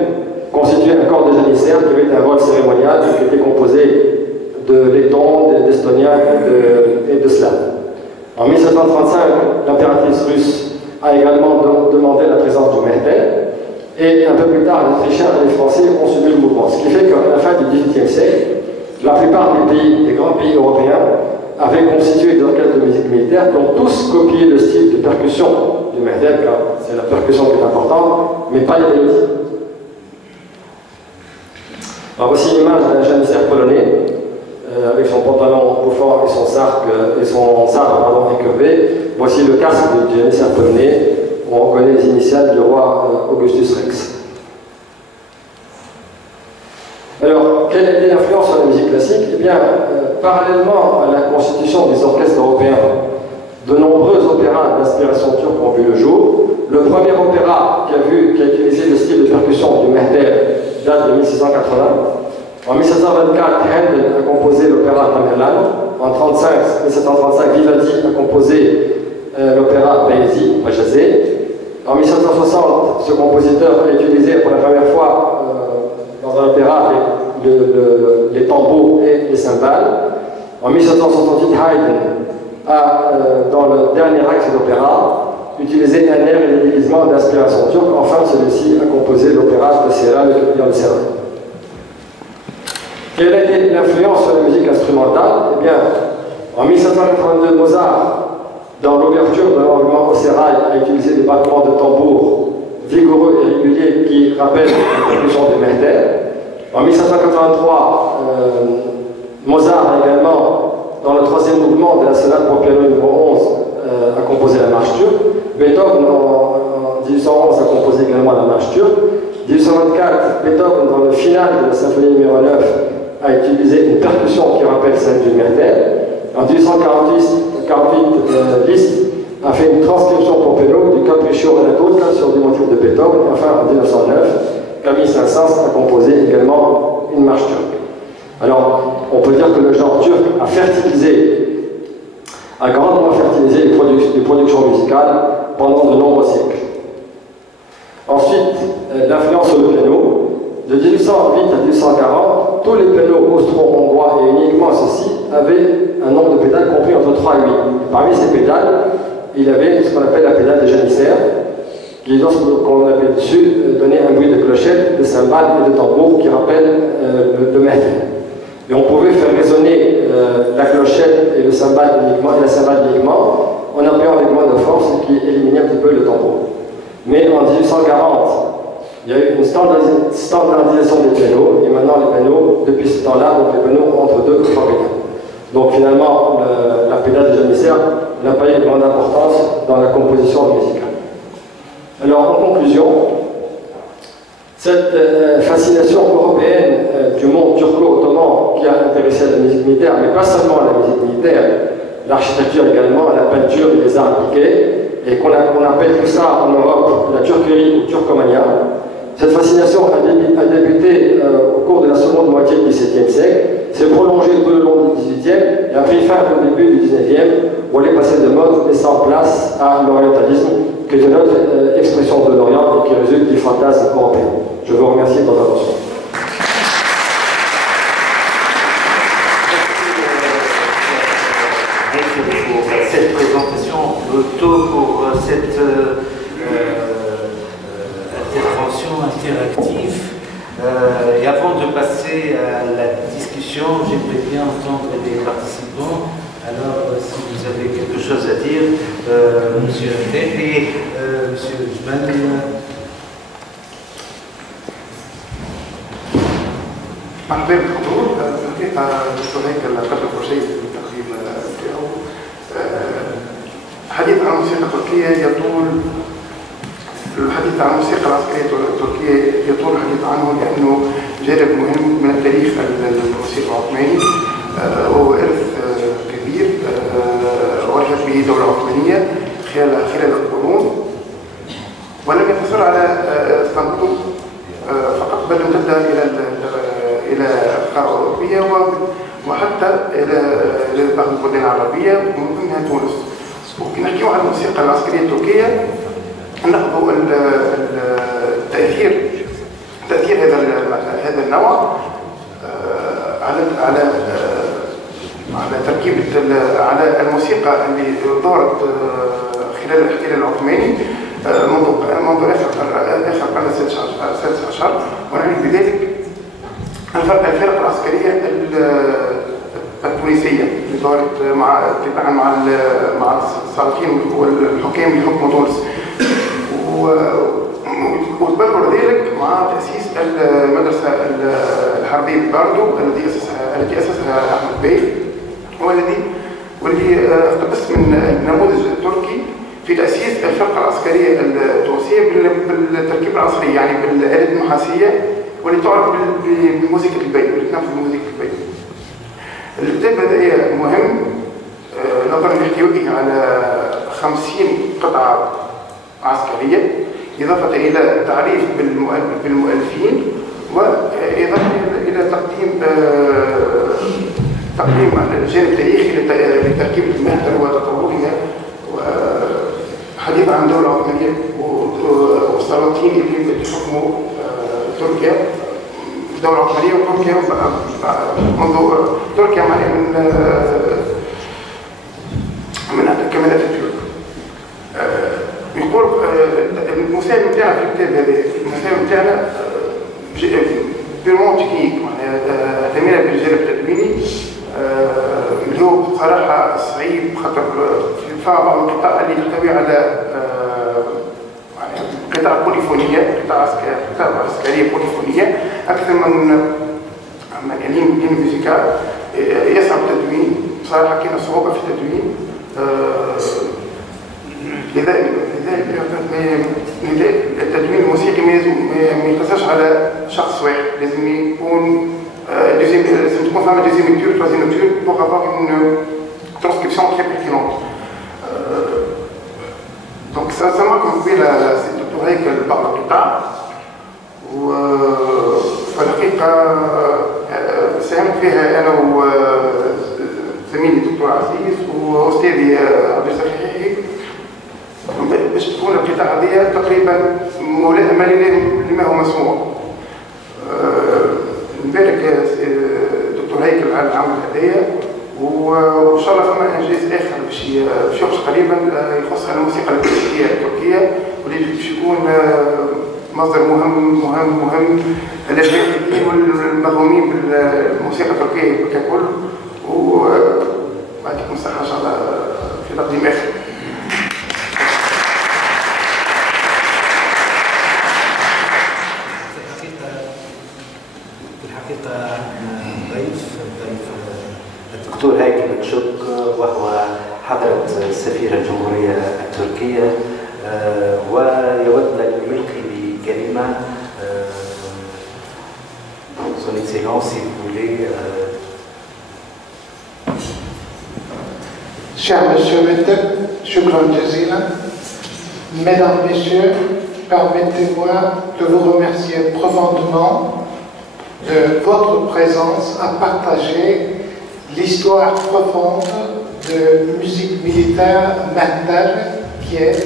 constitué un corps de janissaires qui avait un rôle cérémonial qui était composé de Lettons, d'Estoniens et de Slaves. En 1735, l'impératrice russe a également demandé la présence du Mehter, et un peu plus tard, les Autrichiens et les Français ont suivi le mouvement. Ce qui fait qu'à la fin du XVIIIe siècle, la plupart des grands pays européens avaient constitué des orchestres de musique militaire qui ont tous copié le style de percussion du Mehter, car c'est la percussion qui est importante, mais pas les mélodies. Alors voici l'image d'un janissaire polonais, avec son pantalon bouffant et son sabre incurvé. Voici le casque du janissaire polonais, où on reconnaît les initiales du roi Augustus Rex. Alors, quelle était l'influence sur la musique classique? Eh bien, parallèlement à la constitution des orchestres européens, de nombreux opéras d'inspiration turque ont vu le jour. Le premier opéra qui a utilisé le style de percussion du Mehter date de 1680. En 1724, Handel a composé l'opéra Tamerlan. En 1735, Vivaldi a composé l'opéra Paesi, Pajazé. En 1760, ce compositeur a utilisé pour la première fois dans un opéra les tambours et les cymbales. En 1768, Haydn a, dans le dernier acte de l'opéra, utilisé un air et des déguisements d'inspiration turque. Enfin, celui-ci a composé l'opéra de Serra, le Clavier de Serra. Quelle a été l'influence sur la musique instrumentale? Eh bien, en 1782, Mozart, dans l'ouverture de l'enregistrement au sérail, a utilisé des battements de tambour vigoureux et réguliers qui rappellent la percussion du Mehter. En 1783, Mozart a également, dans le troisième mouvement de la sonate pour piano numéro 11, a composé la marche turque. Beethoven, en 1811, a composé également la marche turque. En 1824, Beethoven, dans le final de la symphonie numéro 9, a utilisé une percussion qui rappelle celle du Mehter. En 1848, Liszt a fait une transcription pour piano du Capriccio et la Coda sur des motifs de Beethoven. Et enfin, en 1909, Camille Saint-Saëns a composé également une marche turque. Alors, on peut dire que le genre turc a grandement fertilisé les productions musicales pendant de nombreux siècles. Ensuite, l'influence sur le piano. De 1808 à 1840, tous les pianos austro-hongrois et uniquement ceux-ci avaient un nombre de pédales compris entre 3 et 8. Parmi ces pédales, il y avait ce qu'on appelle la pédale des janissaires, qui, lorsqu'on avait dessus, donnait un bruit de clochette, de cymbales et de tambour qui rappelle le Mehter. Et on pouvait faire résonner la clochette et le cymbale uniquement, et la cymbale uniquement, en appuyant avec moins de force, ce qui éliminait un petit peu le tambour. Mais en 1840, il y a eu une standardisation des pianos, et maintenant les pianos, depuis ce temps-là, donc les pianos ont entre 2 et 3 pédales. Donc finalement, la pédale des janissaires n'a pas eu de grande importance dans la composition musicale. Alors en conclusion, cette fascination européenne du monde turco-ottoman qui a intéressé à la musique militaire, mais pas seulement à la musique militaire, l'architecture également, la peinture et les arts appliqués, et qu'on appelle tout ça en Europe la turquerie ou turcomania. Cette fascination a débuté au cours de la seconde moitié du XVIIe siècle, s'est prolongée tout le long du XVIIIe et a pris fin au début du XIXe, où elle est passée de mode et sans place à l'orientalisme, qui est une autre expression de l'Orient et qui résulte du fantasme européen. Je vous remercie de votre attention. Merci pour cette présentation, plutôt pour cette intervention interactive. Et avant de passer à la discussion, j'aimerais bien entendre les participants. Alors, si vous avez quelque chose à dire, Monsieur André et Monsieur Jman. مرحبا بالحضور. الحقيقة دكتور هيكل قدم شيء في التقديم ديالو. الحديث عن الموسيقى التركية يطول الحديث عن الموسيقى العسكرية التركية يطول الحديث عنه لأنه جانب مهم من التاريخ الموسيقى العثماني وهو إرث كبير ورثت به الدولة العثمانية خلال القرون ولم يقتصر على اسطنبول فقط بل امتد إلى القارة الأوروبية وحتى إلى بعض البلدان العربية ومن ضمنها تونس. وكي نحكيو على الموسيقى العسكرية التركية ناخذ تأثير هذا النوع على تركيبة على الموسيقى اللي ظهرت خلال الاحتلال العثماني منذ آخر القرن السادس عشر ونعني بذلك الفرق العسكرية التونسية اللي ظهرت تبعا مع السلاطين والحكام اللي حكموا تونس وتبرر ذلك مع تأسيس المدرسة الحربية باردو التي أسسها أحمد بي، واللي اقتبس من النموذج التركي في تأسيس الفرقة العسكرية التونسية بالتركيبة العصرية، يعني بالآلات النحاسية، واللي تعرف بموسيقى البي، واللي تنفذ بموسيقى البي. الكتاب هذا مهم نظرا لاحتوائه على 50 قطعة عسكرية، إضافة إلى تعريف بالمؤلفين، وإضافة إلى تقديم الجانب التاريخي لتركيب المهنة وتطورها، وحديث عن الدولة العثمانية والسلاطين اللي حكموا تركيا، الدولة العثمانية وتركيا منذ تركيا من كمان أتاتورك. يقول المساهم بتاعنا في الكتاب هذا، المساهم بتاعنا بيرمون تكنيك، معناها تمينا بالجانب التدويني اللي هو بصراحة صعيب، خاطر في بعض القطع اللي تحتوي على قطع بوليفونية، قطع عسكرية بوليفونية أكثر من الموسيقى، يصعب التدوين، بصراحة كاين صعوبة في التدوين. لذلك التدوين الموسيقي ما يقتصرش على شخص واحد، لازم يكون لازم تكون فما deuxième lecture, troisième lecture pour avoir une transcription très pertinente. Donc ça m'a conduit الدكتور هيكل بعض القطع، والحقيقة ساهمت فيها أنا وزميلي الدكتور عزيز وأستاذي عبد الصحيحي، باش تكون القطع هذه تقريبا ملائمة لما هو مسموع. نبارك الدكتور هيكل على العمل هذايا، وان شاء الله فما انجاز اخر باش يخرج قريبا يخص الموسيقى الكلاسيكيه التركيه، واللي باش يكون مصدر مهم للباحثين والمغرومين بالموسيقى التركيه ككل. ويعطيكم الصحه ان شاء الله في تقديم اخر. الدكتور هيكل تشوك، وهو حضرة سفير الجمهورية التركية، ويود أن يلقي بكلمة. Son Excellence, si vous voulez. Cher Monsieur Metteb, shukran jazila. Mesdames, Messieurs, permettez-moi de vous remercier profondément de votre présence à partager l'histoire profonde de musique militaire Mehtap, qui est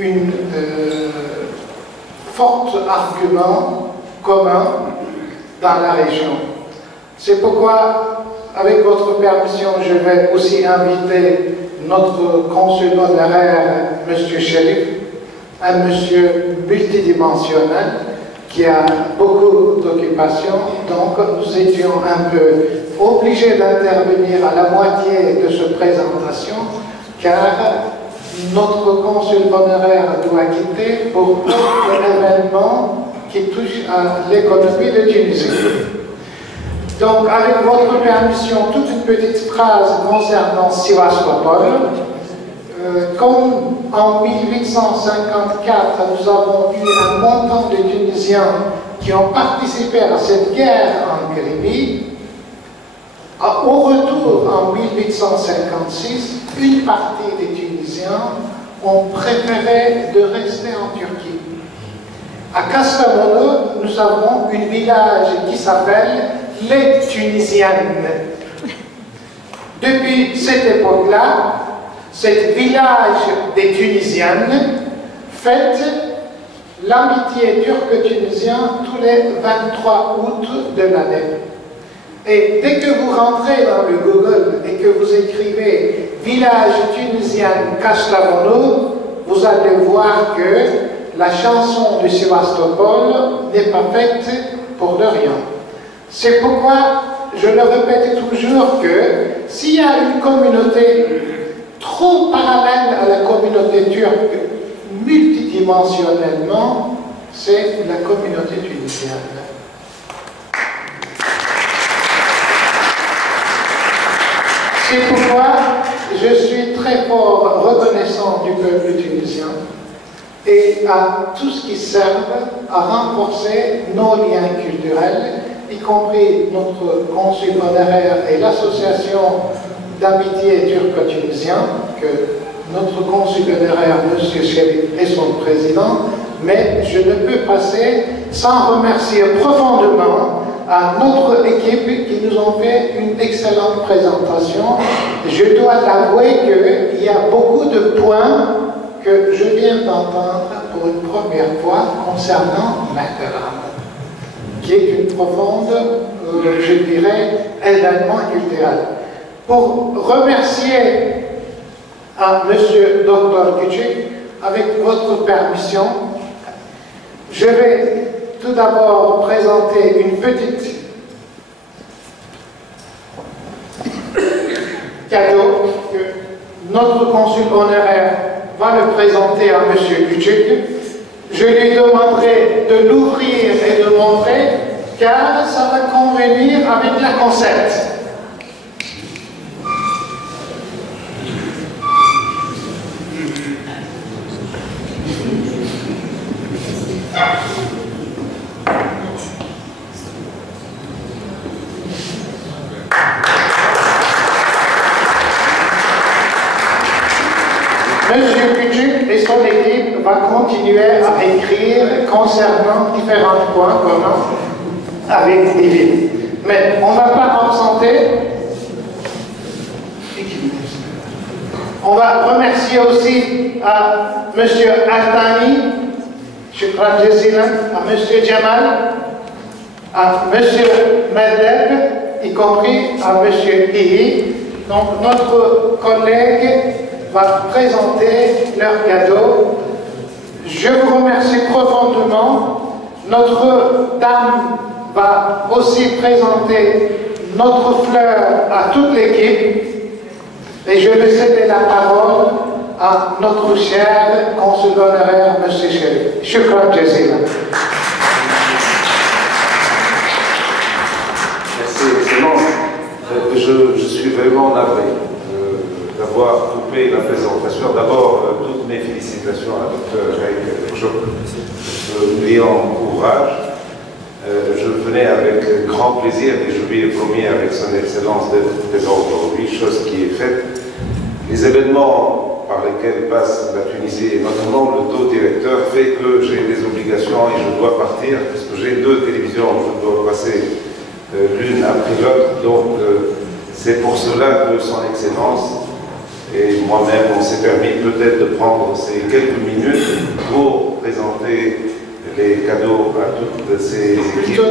un fort argument commun dans la région. C'est pourquoi, avec votre permission, je vais aussi inviter notre consul honoraire, M. Sherif, un monsieur multidimensionnel qui a beaucoup d'occupations, donc nous étions un peu obligés d'intervenir à la moitié de cette présentation, car notre consul honoraire doit quitter pour d'autres événements qui touchent à l'économie de Tunisie. Donc, avec votre permission, toute une petite phrase concernant Sivastopol. Comme en 1854, nous avons eu un montant de Tunisiens qui ont participé à cette guerre en Crimée, au retour en 1856, une partie des Tunisiens ont préféré de rester en Turquie. À Kastamonu, nous avons un village qui s'appelle les Tunisiennes. Depuis cette époque-là, ce village des Tunisiennes fête l'amitié turco-tunisienne tous les 23 août de l'année. Et dès que vous rentrez dans le Google et que vous écrivez village tunisien Kastamonu, vous allez voir que la chanson de Sivastopol n'est pas faite pour de rien. C'est pourquoi je le répète toujours que s'il y a une communauté trop parallèle à la communauté turque, multidimensionnellement, c'est la communauté tunisienne. C'est pourquoi je suis très fort reconnaissant du peuple tunisien et à tout ce qui sert à renforcer nos liens culturels, y compris notre consul honoraire et l'association d'amitié turco-tunisien, que notre consul honoraire, M. Chérif, est son président, mais je ne peux passer sans remercier profondément à notre équipe qui nous ont fait une excellente présentation. Je dois l'avouer qu'il y a beaucoup de points que je viens d'entendre pour une première fois concernant Mahdaram, qui est une profonde, je dirais, événement culturel. Pour remercier à M. Dr. Küçük, avec votre permission, je vais tout d'abord présenter une petite cadeau que notre consul honoraire va le présenter à M. Küçük. Je lui demanderai de l'ouvrir et de montrer, car ça va convenir avec la concept. Monsieur Küçük et son équipe va continuer à écrire concernant différents points communs avec Divine. Mais on ne va pas absenter. On va remercier aussi à Monsieur Altani, Shukran Jazilan, à Monsieur Jamal, à Monsieur Medeb, y compris à Monsieur Ihi. Donc notre collègue va présenter leur cadeau. Je vous remercie profondément. Notre dame va aussi présenter notre fleur à toute l'équipe. Et je vais céder la parole à notre cher consul honoraire, M. Chérif. Shukran Jazilan. Merci, Excellence. Je suis vraiment navré d'avoir coupé la présentation. D'abord, toutes mes félicitations à Dr. Haïk Chok, brillant ouvrage. Je venais avec grand plaisir et je lui ai promis avec son Excellence d'être présent aujourd'hui, chose qui est faite. Les événements par lesquels passe la Tunisie et notamment le taux directeur fait que j'ai des obligations et je dois partir parce que j'ai deux télévisions, je dois passer l'une après l'autre. Donc c'est pour cela que son Excellence et moi-même, on s'est permis peut-être de prendre ces quelques minutes pour présenter les cadeaux à toutes ces équipes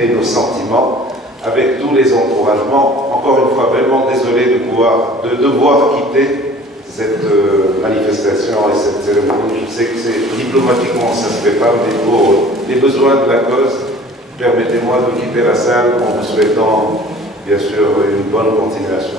et nos sentiments, avec tous les encouragements. Encore une fois, vraiment désolé de devoir quitter cette manifestation et cette cérémonie. Je sais que diplomatiquement, ça ne se fait pas, mais pour les besoins de la cause, permettez-moi de quitter la salle en vous souhaitant, bien sûr, une bonne continuation.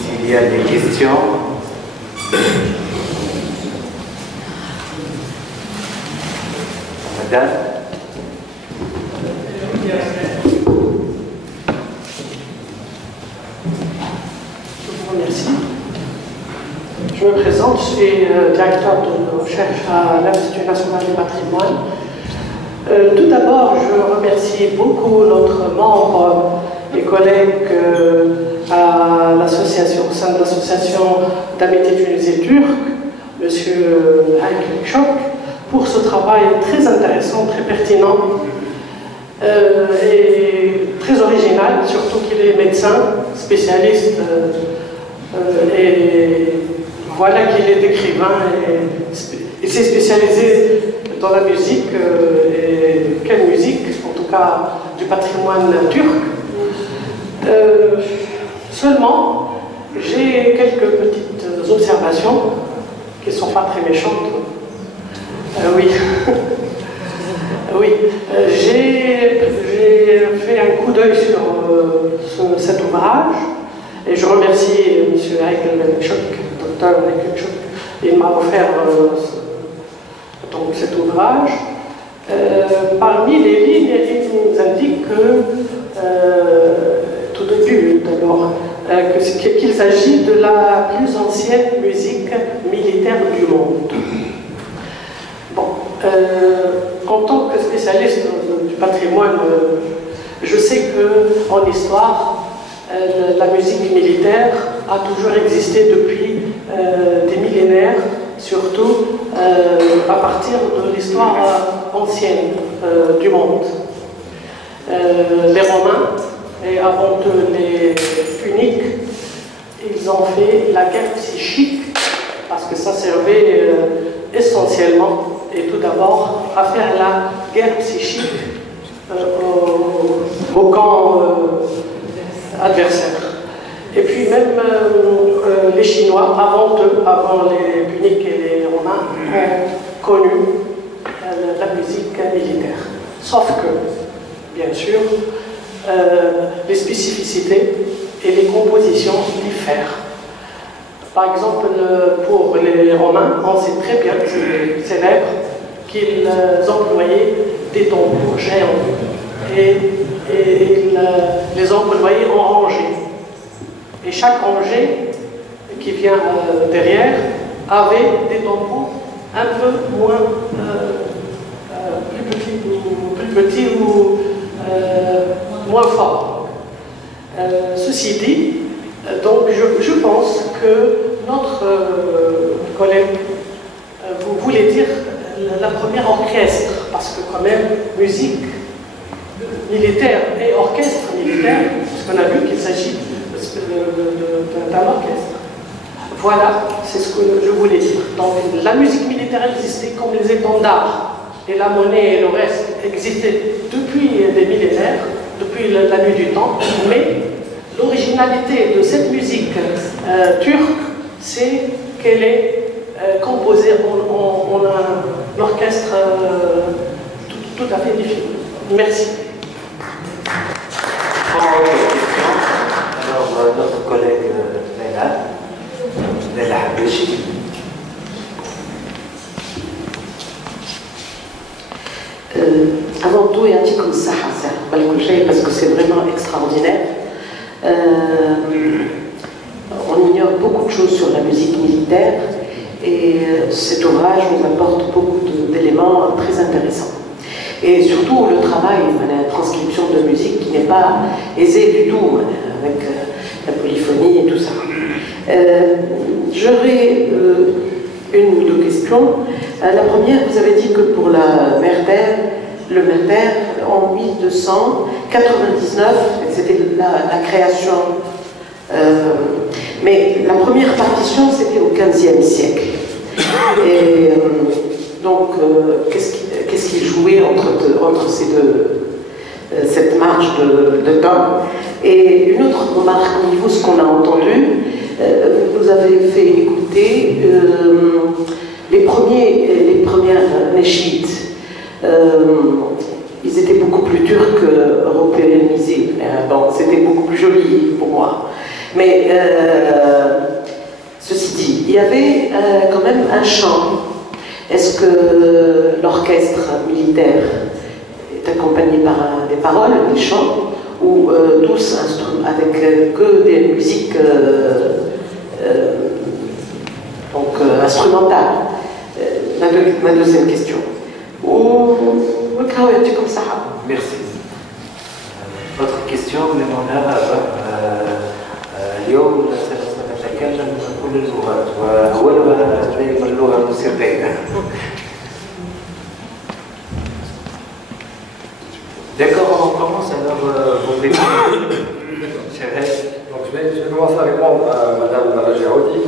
S'il y a des questions, madame. Je vous remercie. Je me présente, je suis directeur de recherche à l'Institut national du patrimoine. Tout d'abord, je remercie beaucoup notre membre et collègues à l'association, au sein de l'association d'amitié Tunisie-Turque, M. Haïk Chok, pour ce travail très intéressant, très pertinent et très original, surtout qu'il est médecin, spécialiste, et voilà qu'il est écrivain Il s'est spécialisé dans la musique, et quelle musique, en tout cas du patrimoine turc. Seulement, j'ai quelques petites observations qui ne sont pas très méchantes. Oui. Oui, j'ai fait un coup d'œil sur cet ouvrage et je remercie M. Heikl Mekchok, Dr. Mekchok. Il m'a offert donc cet ouvrage. Parmi les lignes, il nous indique que, tout début d'abord, qu'il s'agit de la plus ancienne musique militaire du monde. Bon, en tant que spécialiste du patrimoine, je sais qu'en histoire, la musique militaire a toujours existé depuis des millénaires, surtout à partir de l'histoire ancienne du monde. Les Romains, et avant eux les Puniques, ils ont fait la guerre psychique parce que ça servait essentiellement et tout d'abord à faire la guerre psychique au camp adversaire. Et puis même les Chinois, avant eux, avant les Puniques et les Romains, ont connu la musique militaire. Sauf que, bien sûr, les spécificités et les compositions diffèrent. Par exemple, pour les Romains, on sait très bien, c'est célèbre, qu'ils employaient des tambours géants et ils les employaient en rangée. Et chaque rangée qui vient derrière avait des tambours un peu moins plus petits ou moins forts. Ceci dit, donc je pense que notre collègue voulait dire la première orchestre, parce que quand même, musique militaire et orchestre militaire, parce qu'on a vu qu'il s'agit d'un orchestre. Voilà, c'est ce que je voulais dire. Donc la musique militaire existait comme les étendards, et la monnaie et le reste existaient depuis des millénaires, depuis la nuit du temps, mais l'originalité de cette musique turque, c'est qu'elle est composée en un orchestre tout à fait défini. Merci. Alors, notre collègue Leila Habouchi. Avant tout, يعطيكم الصحة بالكل شيء parce que c'est vraiment extraordinaire. On ignore beaucoup de choses sur la musique militaire et cet ouvrage nous apporte beaucoup d'éléments très intéressants. Et surtout le travail, la transcription de musique qui n'est pas aisée du tout avec la polyphonie et tout ça. J'aurais une ou deux questions. La première, vous avez dit que pour le Merder, en 1299, c'était la création. Mais la première partition, c'était au XVe siècle. Et donc, qu'est-ce qu'il jouait entre ces deux, cette marge de temps? Et une autre remarque au niveau de ce qu'on a entendu, vous avez fait écouter les premières Neshid. Ils étaient beaucoup plus durs qu'européanisés. Bon, c'était beaucoup plus joli pour moi. Mais ceci dit, il y avait quand même un chant. Est-ce que l'orchestre militaire est accompagné par des paroles, des chants, ou tous avec que des musiques instrumentales? Ma deuxième question. Merci. Votre question, اليوم سنتكلم كل اللغات وأولها دائما اللغة الموسيقية. D'accord, on commence alors vos questions. Donc je vais commencer à répondre à Madame Malajaoudi.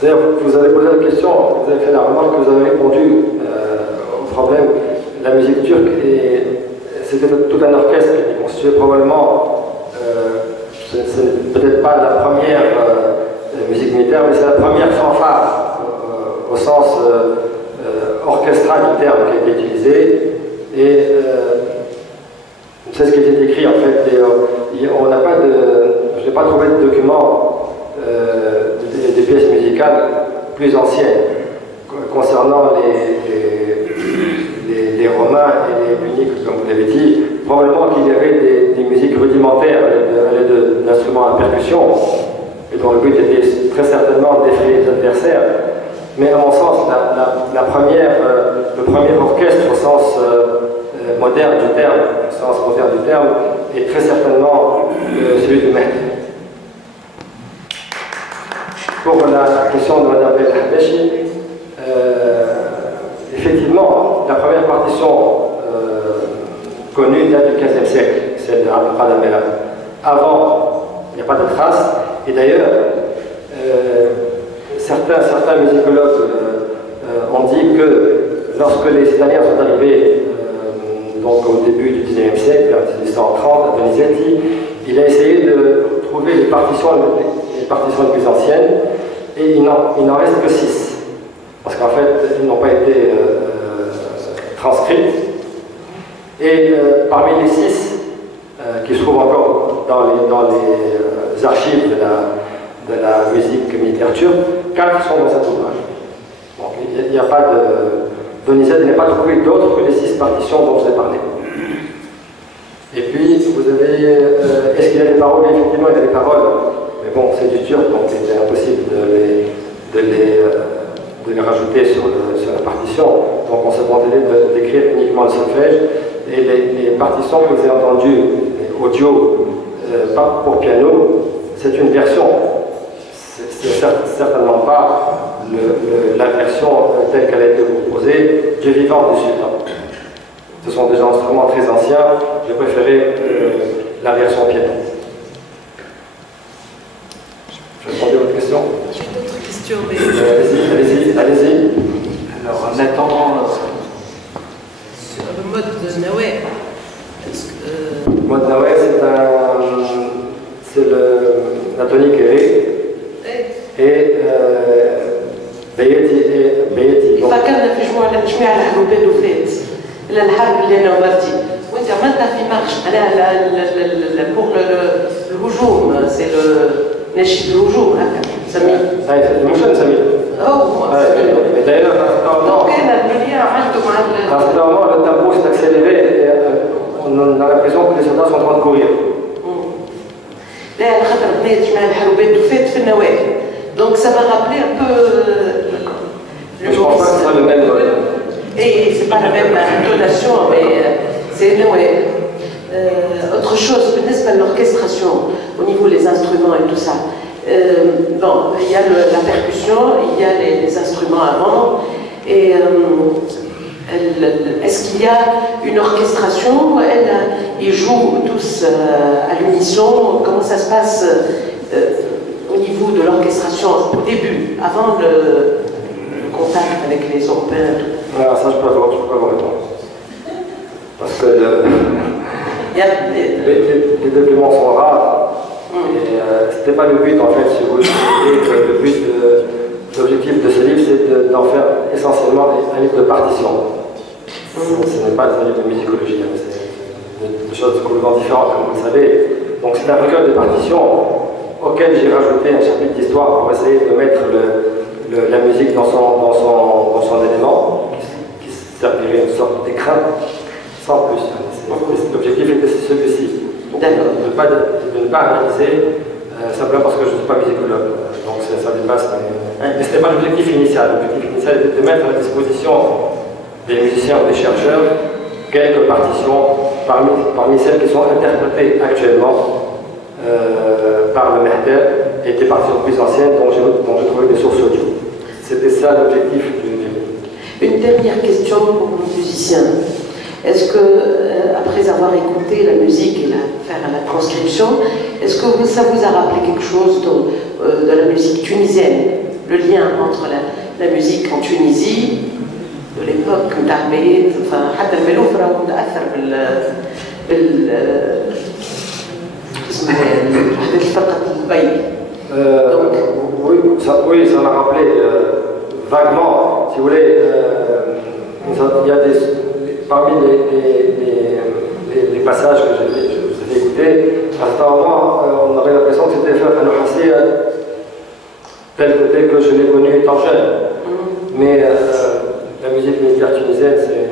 C'est-à-dire, vous avez posé la question, vous avez fait la remarque que vous avez répondu au problème. La musique turque, c'était tout un orchestre qui est constitué probablement, ce n'est peut-être pas la première musique militaire, mais c'est la première fanfare au sens orchestral du terme qui a été utilisé. Et c'est ce qui était écrit en fait. Et, on n'a pas je n'ai pas trouvé de documents des pièces musicales plus anciennes concernant les Romains et les Puniques, comme vous l'avez dit. Probablement qu'il y avait des musiques rudimentaires à l'aide d'instruments à percussion, et dont le but était très certainement d'effrayer les adversaires. Mais à mon sens, le premier orchestre au sens moderne du terme, est très certainement celui du Mehdi. Pour la question de Mme El-Habashi, effectivement, la première partition connue date du XVe siècle, celle de Abdel-Qadir. Avant, il n'y a pas de traces, et d'ailleurs, certains musicologues ont dit que lorsque les Italiens sont arrivés donc au début du XIXe siècle, vers 1830, à Donizetti, il a essayé de trouver les partitions les plus anciennes, et il n'en reste que 6, parce qu'en fait, ils n'ont pas été transcrites. Et parmi les 6 qui se trouvent encore dans les archives de la musique militaire turque, 4 sont dans cet ouvrage. Donc il n'y a pas de... Donizetti n'a pas trouvé d'autres que les 6 partitions dont je vous ai parlé. Et puis, vous avez... est-ce qu'il y a des paroles? Effectivement, il y a des paroles. Mais bon, c'est du turc, donc c'était impossible de les rajouter sur la partition. Donc on s'est contenté d'écrire uniquement le solfège. Et les partitions que vous avez entendues, audio, pas pour piano, c'est une version. C'est certainement pas la version telle qu'elle a été proposée du vivant du sultan. Ce sont des instruments très anciens, j'ai préféré la version piano. Je réponds à votre question. J'ai d'autres questions, mais... Allez-y. Alors, en attendant... Sur le mode de Naweh, le mode Naweh, c'est la tonique et ré. Et بيتي فكرنا في جميع الحروب اللي فات الحرب اللي انا ومرتي وانت عملتها في مارش انا بور الهجوم سي ناشد الهجوم هكا سميه مش نسميه d'ailleurs دونك انا المليا عملته مع le tempo s'est accéléré on a l'impression que les soldats sont en train de courir. لا خاطر بنات جميع الحروبات اللي فات في النواة. Donc ça m'a rappelé un peu je pense pas que ce soit le même. Et c'est pas la même intonation, mais c'est ouais. Autre chose, بالنسبة l'orchestration, au niveau des instruments et tout ça. Bon, il y a la percussion, il y a les instruments avant, et est-ce qu'il y a une orchestration? Ils jouent tous à l'unisson. Comment ça se passe au niveau de l'orchestration au début, avant le contact avec les Européens? Alors ça, je peux pas vous répondre. Parce que les documents sont rares. Et c'était pas le but, en fait, si vous voulez. Le but, l'objectif de ce livre, c'est d'en faire essentiellement un livre de partition. Ce n'est pas un livre de musicologie, c'est des choses complètement différentes, comme vous le savez. Donc c'est un recueil de partitions auquel j'ai rajouté un chapitre d'histoire pour essayer de mettre la musique dans son élément, qui servirait une sorte d'écran, sans plus. L'objectif était celui-ci, de ne pas analyser simplement parce que je ne suis pas musicologue, donc ça dépasse. Mais ce n'était pas l'objectif initial. L'objectif initial était de mettre à la disposition des musiciens ou des chercheurs quelques partitions parmi celles qui sont interprétées actuellement par le Mehdi et des partitions plus anciennes dont j'ai trouvé des sources audio. C'était ça l'objectif du livre. Une dernière question pour nos musiciens. Est-ce que, après avoir écouté la musique et faire la transcription, est-ce que ça vous a rappelé quelque chose de la musique tunisienne, le lien entre la musique en Tunisie de l'époque d'Arbeid, enfin حتى الملوف راهو متأثر اسمها وحدة الفرقة البي. Oui, ça m'a rappelé vaguement, si vous voulez, il y a parmi les passages que je vous ai écoutés, à ce moment, on avait l'impression que c'était faire un hassi tel que je l'ai connu étant jeune. Mais la musique militaire tunisienne, c'est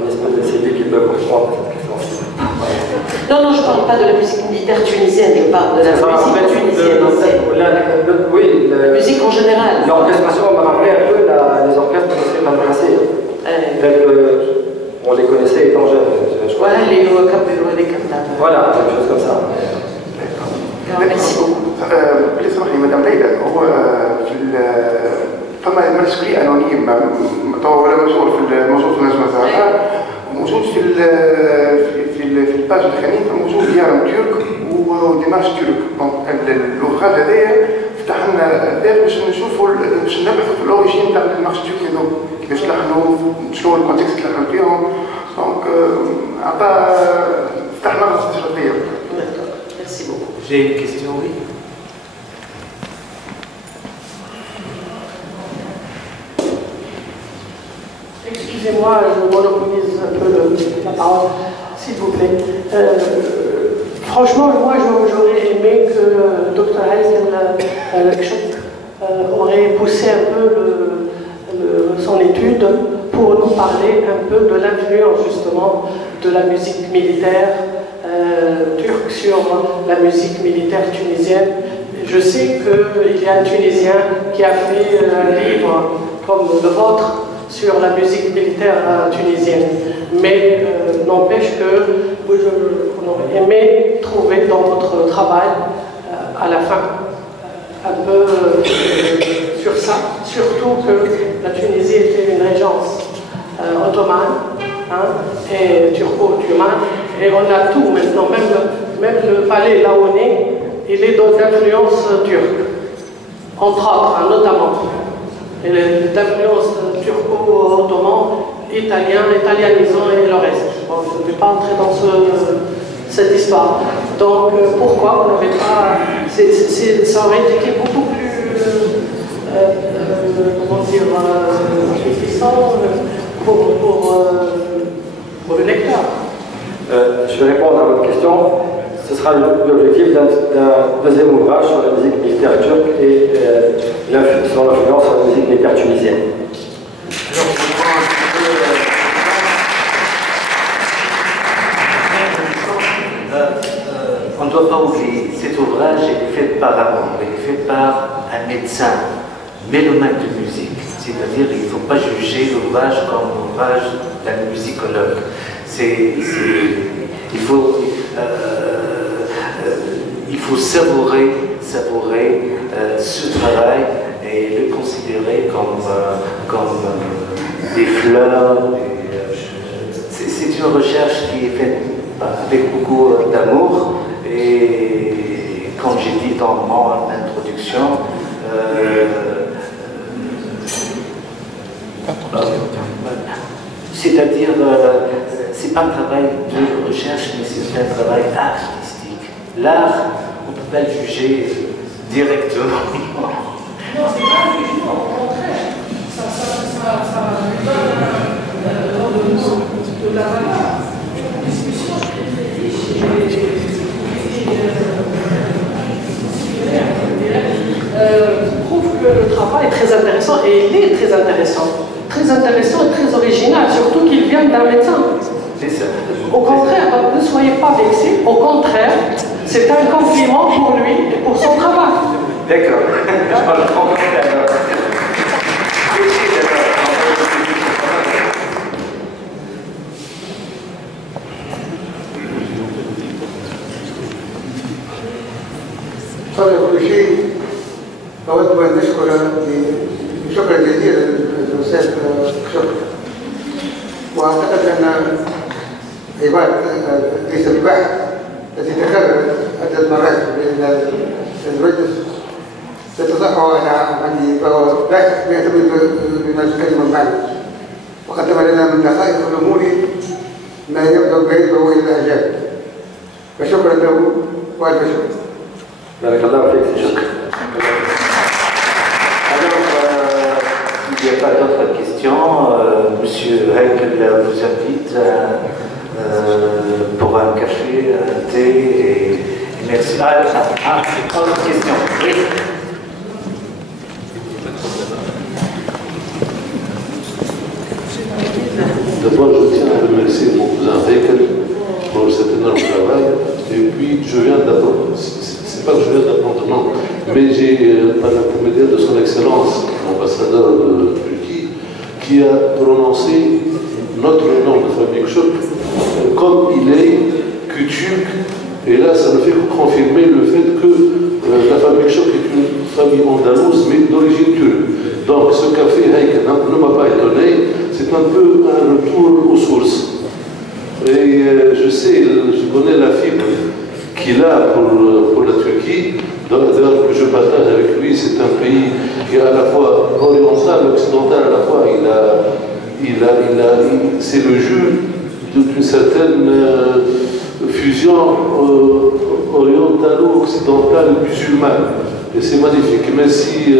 une espèce de celui qui peut comprendre cette question. Non, je ne parle pas de la musique militaire tunisienne, je parle de la musique tunisienne. Oui, la musique en général. L'orchestration m'a rappelé un peu les orchestres de Slimane Hassi, tels qu'on les connaissait étant jeunes. Voilà, quelque chose comme ça. Merci beaucoup. بالنسبه لمدام ليلى هو في فما مانسكري انونيم ولا موجود في النجمه الزرقاء موجود في الباج الخليج موجود ديارم ترك وديمارش ترك. الاوراج هذايا فتح لنا الباب باش نشوفوا باش نبحثوا في الاوريجين تاع المارش ترك هذو كيفاش لحنوا شنو الكونتكست اللي لحنوا فيهم. دونك عطى فتح لنا استشرافيه. Merci beaucoup. J'ai une question, oui. Excusez-moi, je monopolise un peu la parole, s'il vous plaît. Franchement, moi, j'aurais aimé que Dr Haïm aurait poussé un peu son étude pour nous parler un peu de l'influence, justement, de la musique militaire turque sur la musique militaire tunisienne. Je sais qu'il y a un Tunisien qui a fait un livre comme le vôtre sur la musique militaire tunisienne. Mais n'empêche qu'on aurait aimé trouver dans votre travail, à la fin, un peu sur ça. Surtout que la Tunisie était une régence ottomane et turco-ottomane. Et on a tout maintenant, même le palais là où on est, il est d'influence turque, entre autres, notamment. D'influence turco-ottoman, italien, italianisant et le reste. Bon, je ne vais pas entrer dans cette histoire. Donc pourquoi on n'avait pas... ça aurait été beaucoup plus... comment dire... puissant pour le lecteur. Je vais répondre à votre question. Ce sera l'objectif d'un deuxième ouvrage sur la musique militaire turque et son influence sur la musique militaire tunisienne. On ne doit pas oublier, cet ouvrage est fait par Ramon, il est fait par un médecin, mélomane de musique. C'est-à-dire qu'il ne faut pas juger l'ouvrage comme l'ouvrage d'un musicologue. Il faut savourer ce travail et le considérer comme des fleurs. C'est une recherche qui est faite avec beaucoup d'amour et comme j'ai dit dans mon introduction, c'est-à-dire, c'est pas un travail de recherche, mais c'est un travail artistique. L'art, on ne peut pas le juger directement. Non, c'est pas un jugement, au contraire. Ça donne de la valeur. Une discussion très riche prouve que le travail est très intéressant et il est très intéressant. Très intéressant et très original, surtout qu'il vient d'un médecin. Au contraire, ne soyez pas vexés, au contraire, c'est un compliment pour lui et pour son travail. D'accord, je parle trop contraire. قبل كل شيء أود أن نشكر شكرا جزيلا للأستاذ شكر. وأعتقد أن عبارة ليس البحث التي تكررت عدة مرات بين المجلس تتضحى عندي لا يعتمد بما الكلمة المعنى وقدم لنا من دقائق الأمور ما يدعو إلى الإعجاب فشكرا له وألف شكر. بارك الله فيك. شكرا. Il n'y a pas d'autres questions. Monsieur Heikel vous invite pour un café, un thé et merci. Autre question. Oui. D'abord, je tiens à remercier mon cousin Heikel pour cet énorme travail. Et puis, je viens d'apprendre, c'est pas que je viens d'apprendre, non, mais j'ai, par l'intermédiaire de son Excellence, l'ambassadeur de Turquie, qui a prononcé notre nom de famille Kchok comme il est turc. Et là, ça ne fait que confirmer le fait que la famille Kchok est une famille andalouse, mais d'origine turque. Donc, ce café Heikel ne m'a pas étonné, c'est un peu un retour aux sources. Et je sais, je connais la fibre qu'il a pour la Turquie, d'ailleurs que je partage avec lui. C'est un pays qui est à la fois oriental, occidental, à la fois. C'est le jeu d'une certaine fusion orientalo-occidentale musulmane. Et c'est magnifique. Merci.